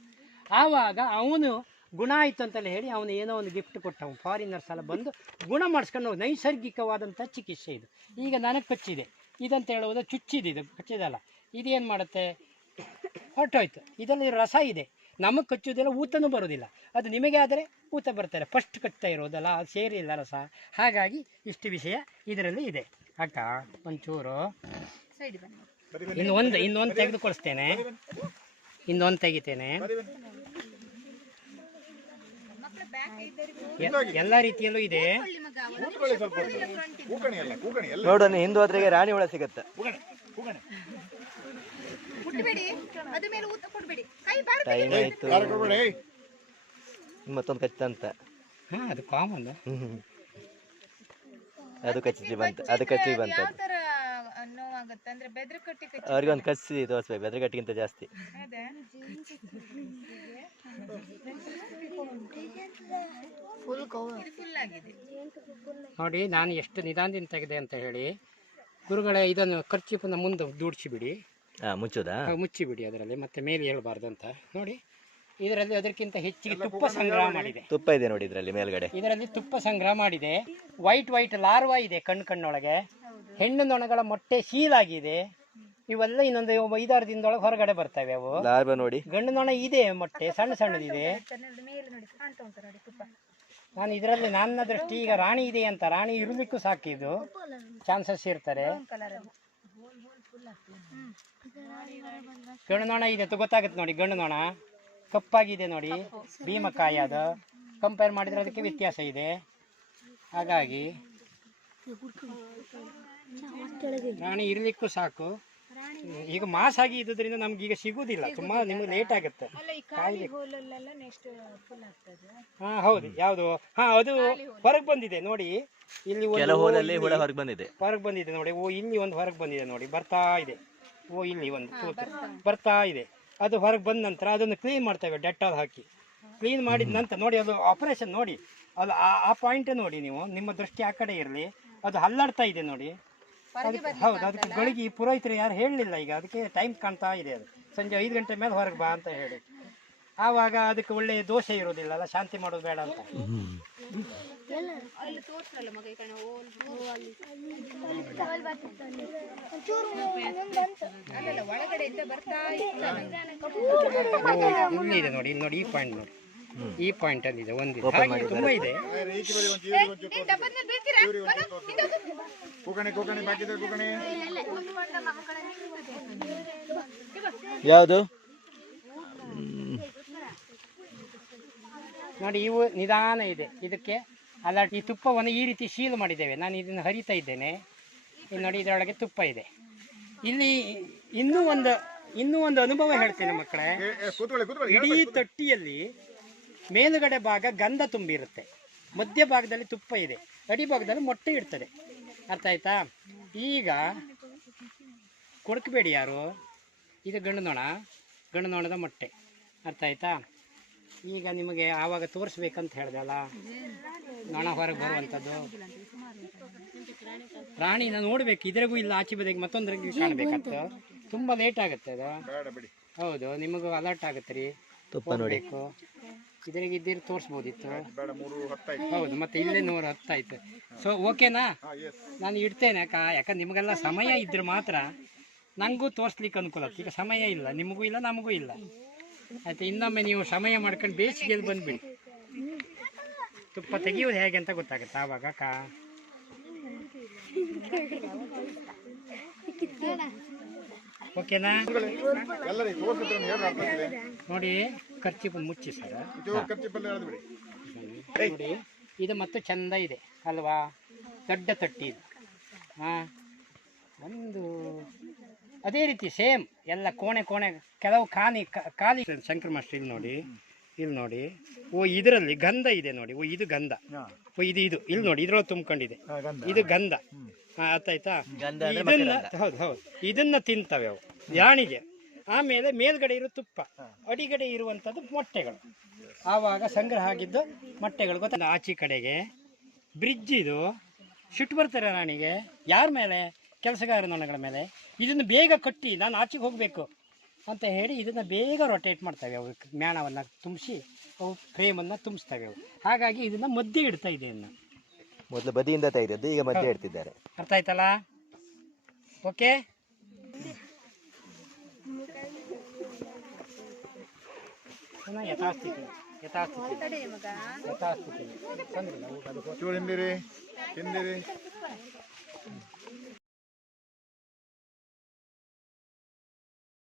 ಆವಾಗ ಅವನು ಗುಣ ಆಯಿತು ಅಂತಲೇ ಹೇಳಿ ಅವನು ಏನೋ ಒಂದು ಗಿಫ್ಟ್ ಕೊಟ್ಟವು. ಫಾರಿನರ್ಸ್ ಎಲ್ಲ ಬಂದು ಗುಣ ಮಾಡಿಸ್ಕೊಂಡು ನೈಸರ್ಗಿಕವಾದಂಥ ಚಿಕಿತ್ಸೆ ಇದು. ಈಗ ನನಗೆ ಕಚ್ಚಿದೆ ಇದಂತ ಹೇಳುವುದು ಚುಚ್ಚಿದೆ, ಇದು ಕಚ್ಚಿದಲ್ಲ, ಇದೇನು ಮಾಡುತ್ತೆ, ಹೊರಟೋಯ್ತು. ಇದರಲ್ಲಿ ರಸ ಇದೆ, ನಮಗೆ ಕಚ್ಚೋದಿಲ್ಲ, ಊತನೂ ಬರೋದಿಲ್ಲ. ಅದು ನಿಮಗೆ ಆದರೆ ಊತ ಬರ್ತಾರೆ, ಫಸ್ಟ್ ಕಚ್ತಾ ಇರೋದಲ್ಲ, ಅದು ಸೇರಿಲ್ಲ ರಸ. ಹಾಗಾಗಿ ಇಷ್ಟು ವಿಷಯ ಇದರಲ್ಲಿ ಇದೆ. ಅಕ್ಕ ಒಂಚೂರು ಇನ್ನೊಂದು ತೆಗೆದುಕೊಳಿಸ್ತೇನೆ, ಇನ್ನೊಂದು ತೆಗಿತೇನೆ. ಎಲ್ಲ ರೀತಿಯಲ್ಲೂ ಇದೆ. ಕೂತ್ಕೊಳ್ಳಿ ಸ್ವಲ್ಪ ಕೂಕಣಿ ಅಲ್ಲ ಕೂಕಣಿ ಎಲ್ಲ ನೋಡೋಣ, ಹಿಂದೂ ಹೋದ್ರಿಗೆ ರಾಣಿ ಹುಳ ಸಿಗತ್ತೆ. ಟೈಮ್ ಆಯ್ತು, ಮತ್ತೊಂದು ಕಚ್ಚಂತ. ಅದು ಕಾಮನ್. ಅದು ಕಚ್ಚಿ ಬಂತು, ಅದು ಕಚ್ಚಿ ಬಂತು. ಅವ್ರಿಗೆ ಒಂದು ಕಚ್ಚಿ ತೋರಿಸ್ಬೇಕು, ಬೆದ್ರಗಟ್ಟಿಗಿಂತ ಜಾಸ್ತಿ. ನೋಡಿ ನಾನು ಎಷ್ಟು ನಿಧಾನದಿಂದ ತೆಗೆದೆ ಅಂತ ಹೇಳಿ. ಗುರುಗಳೇ, ಇದನ್ನು ಖರ್ಚಿಪನ್ನ ಮುಂದೆ ದೂಡ್ಸಿಬಿಡಿ, ಮುಚ್ಚೋದಾ, ಮುಚ್ಚಿಬಿಡಿ ಅದರಲ್ಲಿ, ಮತ್ತೆ ಮೇಲೆ ಹೇಳ್ಬಾರ್ದು ಅಂತ. ನೋಡಿ ಇದರಲ್ಲಿ ಅದಕ್ಕಿಂತ ಹೆಚ್ಚಿಗೆ ತುಪ್ಪ ಸಂಗ್ರಹ ಮಾಡಿದೆ. ತುಪ್ಪ ಇದೆ ನೋಡಿ ಇದರಲ್ಲಿ ಮೇಲ್ಗಡೆ. ಇದರಲ್ಲಿ ತುಪ್ಪ ಸಂಗ್ರಹ ಮಾಡಿದೆ. ವೈಟ್ ಲಾರ್ವಾ ಇದೆ ಕಣ್ಣೊಳಗೆ. ಹೆಣ್ಣು ನೊಣಗಳ ಮೊಟ್ಟೆ ಸೀಲಾಗಿದೆ. ಇವೆಲ್ಲ ಇನ್ನೊಂದು 5-6 ದಿನದೊಳಗೆ ಹೊರಗಡೆ ಬರ್ತವೆ ಅವು. ಲಾರ್ವಾ ನೋಡಿ, ಗಂಡು ನೊಣ ಇದೆ, ಮೊಟ್ಟೆ ಸಣ್ಣದಿದೆ. ನಾನು ಇದರಲ್ಲಿ ನನ್ನ ದೃಷ್ಟಿ ಈಗ ರಾಣಿ ಇದೆ ಅಂತ, ರಾಣಿ ಇರಲಿಕ್ಕೂ ಸಾಕಿದ್ದು ಚಾನ್ಸಸ್ ಇರ್ತಾರೆ. ಗಂಡು ನೊಣ ಇದೆ ಅಂತ ಗೊತ್ತಾಗುತ್ತೆ ನೋಡಿ. ಗಂಡು ನೊಣ ಕಪ್ಪಾಗಿದೆ ನೋಡಿ, ಭೀಮಕಾಯಿ. ಅದು ಕಂಪೇರ್ ಮಾಡಿದರೆ ಅದಕ್ಕೆ ವ್ಯತ್ಯಾಸ ಇದೆ. ಹಾಗಾಗಿ ರಾಣಿ ಇರಲಿಕ್ಕೂ ಸಾಕು. ಈಗ ಮಾಸಾಗಿ ಇದ್ದುದರಿಂದ ನಮ್ಗೆ ಈಗ ಸಿಗುವುದಿಲ್ಲ, ತುಂಬಾ ನಿಮ್ಗೆ ಲೇಟ್ ಆಗುತ್ತೆ. ಹಾ ಹೌದು, ಯಾವುದು, ಹಾ ಅದು ಹೊರಗೆ ಬಂದಿದೆ ನೋಡಿ. ಇಲ್ಲಿ ಹೊರಗೆ ಬಂದಿದೆ ನೋಡಿ. ಓ ಇಲ್ಲಿ ಒಂದು ಹೊರಗೆ ಬಂದಿದೆ ನೋಡಿ, ಬರ್ತಾ ಇದೆ. ಓ ಇಲ್ಲಿ ಒಂದು ಬರ್ತಾ ಇದೆ. ಅದು ಹೊರಗೆ ಬಂದ ನಂತರ ಅದನ್ನು ಕ್ಲೀನ್ ಮಾಡ್ತೇವೆ, ಡೆಟಾಲ್ ಹಾಕಿ. ಕ್ಲೀನ್ ಮಾಡಿದ ನಂತರ ನೋಡಿ, ಅದು ಆಪರೇಷನ್ ನೋಡಿ, ಅದು ಆ ಪಾಯಿಂಟ್ ನೋಡಿ ನೀವು, ನಿಮ್ಮ ದೃಷ್ಟಿ ಆ ಕಡೆ ಇರಲಿ. ಅದು ಹಲ್ಲಾಡ್ತಾ ಇದೆ ನೋಡಿ. ಹೌದು, ಅದಕ್ಕೆ ಗಳಿಗೆ ಪುರೋಹಿತರು ಯಾರು ಹೇಳಲಿಲ್ಲ. ಈಗ ಅದಕ್ಕೆ ಟೈಮ್ ಕಾಣ್ತಾ ಇದೆ. ಅದು ಸಂಜೆ 5 ಗಂಟೆ ಮೇಲೆ ಹೊರಗೆ ಬಾ ಅಂತ ಹೇಳಿ. ಆವಾಗ ಅದಕ್ಕೆ ಒಳ್ಳೆ ದೋಷ ಇರೋದಿಲ್ಲ ಅಲ್ಲ, ಶಾಂತಿ ಮಾಡೋದು ಬೇಡ ಅಂತ. ಇಲ್ಲಿದೆ ನೋಡಿ, ಇಲ್ಲಿ ನೋಡಿ, ಈ ಪಾಯಿಂಟ್ ನೋಡಿ, ಈ ಪಾಯಿಂಟ್ ಅಲ್ಲಿ ಇದೆ, ಒಂದಿದೆ, ತುಂಬಾ ಇದೆ. ಯಾವುದು ನೋಡಿ, ಇವು ನಿಧಾನ ಇದೆ. ಇದಕ್ಕೆ ಅಲ್ಲ, ಈ ತುಪ್ಪವನ್ನು ಈ ರೀತಿ ಶೀಲ್ ಮಾಡಿದ್ದೇವೆ. ನಾನು ಇದನ್ನು ಹರಿತಾ ಇದ್ದೇನೆ. ಇಲ್ಲಿ ನೋಡಿ, ಇದರೊಳಗೆ ತುಪ್ಪ ಇದೆ. ಇಲ್ಲಿ ಇನ್ನೂ ಒಂದು ಅನುಭವ ಹೇಳ್ತೇನೆ ಮಕ್ಕಳೇ. ಇಡೀ ತೊಟ್ಟಿಯಲ್ಲಿ ಮೇಲುಗಡೆ ಭಾಗ ಗಂಧ ತುಂಬಿರುತ್ತೆ, ಮಧ್ಯ ಭಾಗದಲ್ಲಿ ತುಪ್ಪ ಇದೆ, ಅಡಿಭಾಗದಲ್ಲಿ ಮೊಟ್ಟೆ ಇರ್ತದೆ. ಅರ್ಥ ಆಯ್ತಾ? ಈಗ ಕೊಡ್ಕಬೇಡಿ ಯಾರು. ಇದು ಗಂಡು ನೊಣದ ಮೊಟ್ಟೆ. ಅರ್ಥ ಆಯ್ತಾ? ಈಗ ನಿಮಗೆ ಆವಾಗ ತೋರಿಸ್ಬೇಕಂತ ಹೇಳಿದೆ ಅಲ್ಲ, ನೊಣ ಹೊರಗೆ ಬರುವಂಥದ್ದು. ಪ್ರಾಣಿನ ನೋಡ್ಬೇಕು, ಇದ್ರಿಗೂ ಇಲ್ಲ ಆಚೆ ಬದಿಗೆ ಮತ್ತೊಂದ್ರಿಗೆ ಕಾಣಬೇಕಾಗ್ತದೆ. ತುಂಬ ಲೇಟ್ ಆಗುತ್ತೆ ಅದು. ಹೌದು, ನಿಮಗೂ ಅಲರ್ಟ್ ಆಗುತ್ತೆ ರೀ. ತುಪ್ಪ ನೋಡಬೇಕು, ಇದರಿಗೆ ಇದ್ದಿರು ತೋರಿಸ್ಬೋದಿತ್ತು. ಹೌದು, ಮತ್ತೆ ಇಲ್ಲೇ 110 ಆಯ್ತು. ಸೊ ಓಕೆನಾ, ನಾನು ಇಡ್ತೇನೆ ಯಾಕಂದ್ರೆ ನಿಮಗೆಲ್ಲ ಸಮಯ ಇದ್ರೆ ಮಾತ್ರ ನನಗೂ ತೋರಿಸ್ಲಿಕ್ಕೆ ಅನುಕೂಲ ಆಗ್ತದೆ. ಈಗ ಸಮಯ ಇಲ್ಲ, ನಿಮಗೂ ಇಲ್ಲ, ನಮಗೂ ಇಲ್ಲ. ಆಯ್ತು, ಇನ್ನೊಮ್ಮೆ ನೀವು ಸಮಯ ಮಾಡ್ಕೊಂಡು ಬೇಸಿಗೆಯಲ್ಲಿ ಬಂದ್ಬಿಡಿ. ತುಪ್ಪ ತೆಗೆಯೋದು ಹೇಗೆ ಅಂತ ಗೊತ್ತಾಗುತ್ತೆ ಆವಾಗ. ಓಕೆನಾ? ನೋಡಿ, ಖರ್ಚು ಮುಚ್ಚಿ ಸರ್. ನೋಡಿ, ಇದು ಮತ್ತು ಚಂದ ಇದೆ ಅಲ್ವಾ, ದೊಡ್ಡ ತೊಟ್ಟಿ ಇದು. ಒಂದು ಅದೇ ರೀತಿ ಸೇಮ್ ಎಲ್ಲ ಕೋಣೆ ಕೆಲವು ಖಾಲಿ. ಶಂಕರ ಮಾಸ್ಟರ್ ಇಲ್ಲಿ ನೋಡಿ, ಓ ಇದರಲ್ಲಿ ಗಂಧ ಇದೆ ನೋಡಿ. ಓ ಇದು ಗಂಧ, ಓ ಇದು ಇಲ್ಲಿ ನೋಡಿ, ಇದ್ರೊಳಗೆ ತುಂಬ್ಕೊಂಡಿದೆ. ಇದು ಗಂಧ. ಅರ್ಥ ಆಯ್ತಾ? ಹೌದು, ಇದನ್ನ ತಿಂತವೆ ಅವು ರಾಣಿಗೆ. ಆಮೇಲೆ ಮೇಲ್ಗಡೆ ಇರೋ ತುಪ್ಪ, ಅಡಿಗಡೆ ಇರುವಂಥದ್ದು ಮೊಟ್ಟೆಗಳು. ಆವಾಗ ಸಂಗ್ರಹ ಆಗಿದ್ದು ಮೊಟ್ಟೆಗಳು ಗೊತ್ತ. ಆಚೆ ಕಡೆಗೆ ಬ್ರಿಡ್ಜ್ ಇದು ಶಿಟ್ಟು ಬರ್ತಾರೆ ರಾಣಿಗೆ. ಯಾರ ಮೇಲೆ? ಕೆಲಸಗಾರ ನೊಣಗಳ ಮೇಲೆ. ಇದನ್ನು ಬೇಗ ಕಟ್ಟಿ ನಾನು ಆಚೆಗೆ ಹೋಗಬೇಕು ಅಂತ ಹೇಳಿ ಇದನ್ನು ಬೇಗ ರೊಟೇಟ್ ಮಾಡ್ತವೆ. ಅವು ಮ್ಯಾಣವನ್ನು ತುಂಬಿಸಿ ಅವು ಫ್ರೇಮನ್ನು ತುಂಬಿಸ್ತವೆ ಅವು. ಹಾಗಾಗಿ ಇದನ್ನು ಮಧ್ಯೆ ಇಡ್ತಾ ಇದೆ. ಇನ್ನು ಮೊದಲು ಬದಿಯಿಂದ ತೆಗೆದದ್ದು, ಈಗ ಮಧ್ಯೆ ಇಡ್ತಿದ್ದಾರೆ. ಅರ್ಥ ಆಯ್ತಲ್ಲ? ಓಕೆ. ಯಥಾಸ್ಥಿತಿ ಯಥಾಸ್ಥಿತಿ ಯಥಾಸ್ಥಿತಿ ಚೂರು ಹಿಂದಿರಿ ಹಿಂದಿರಿ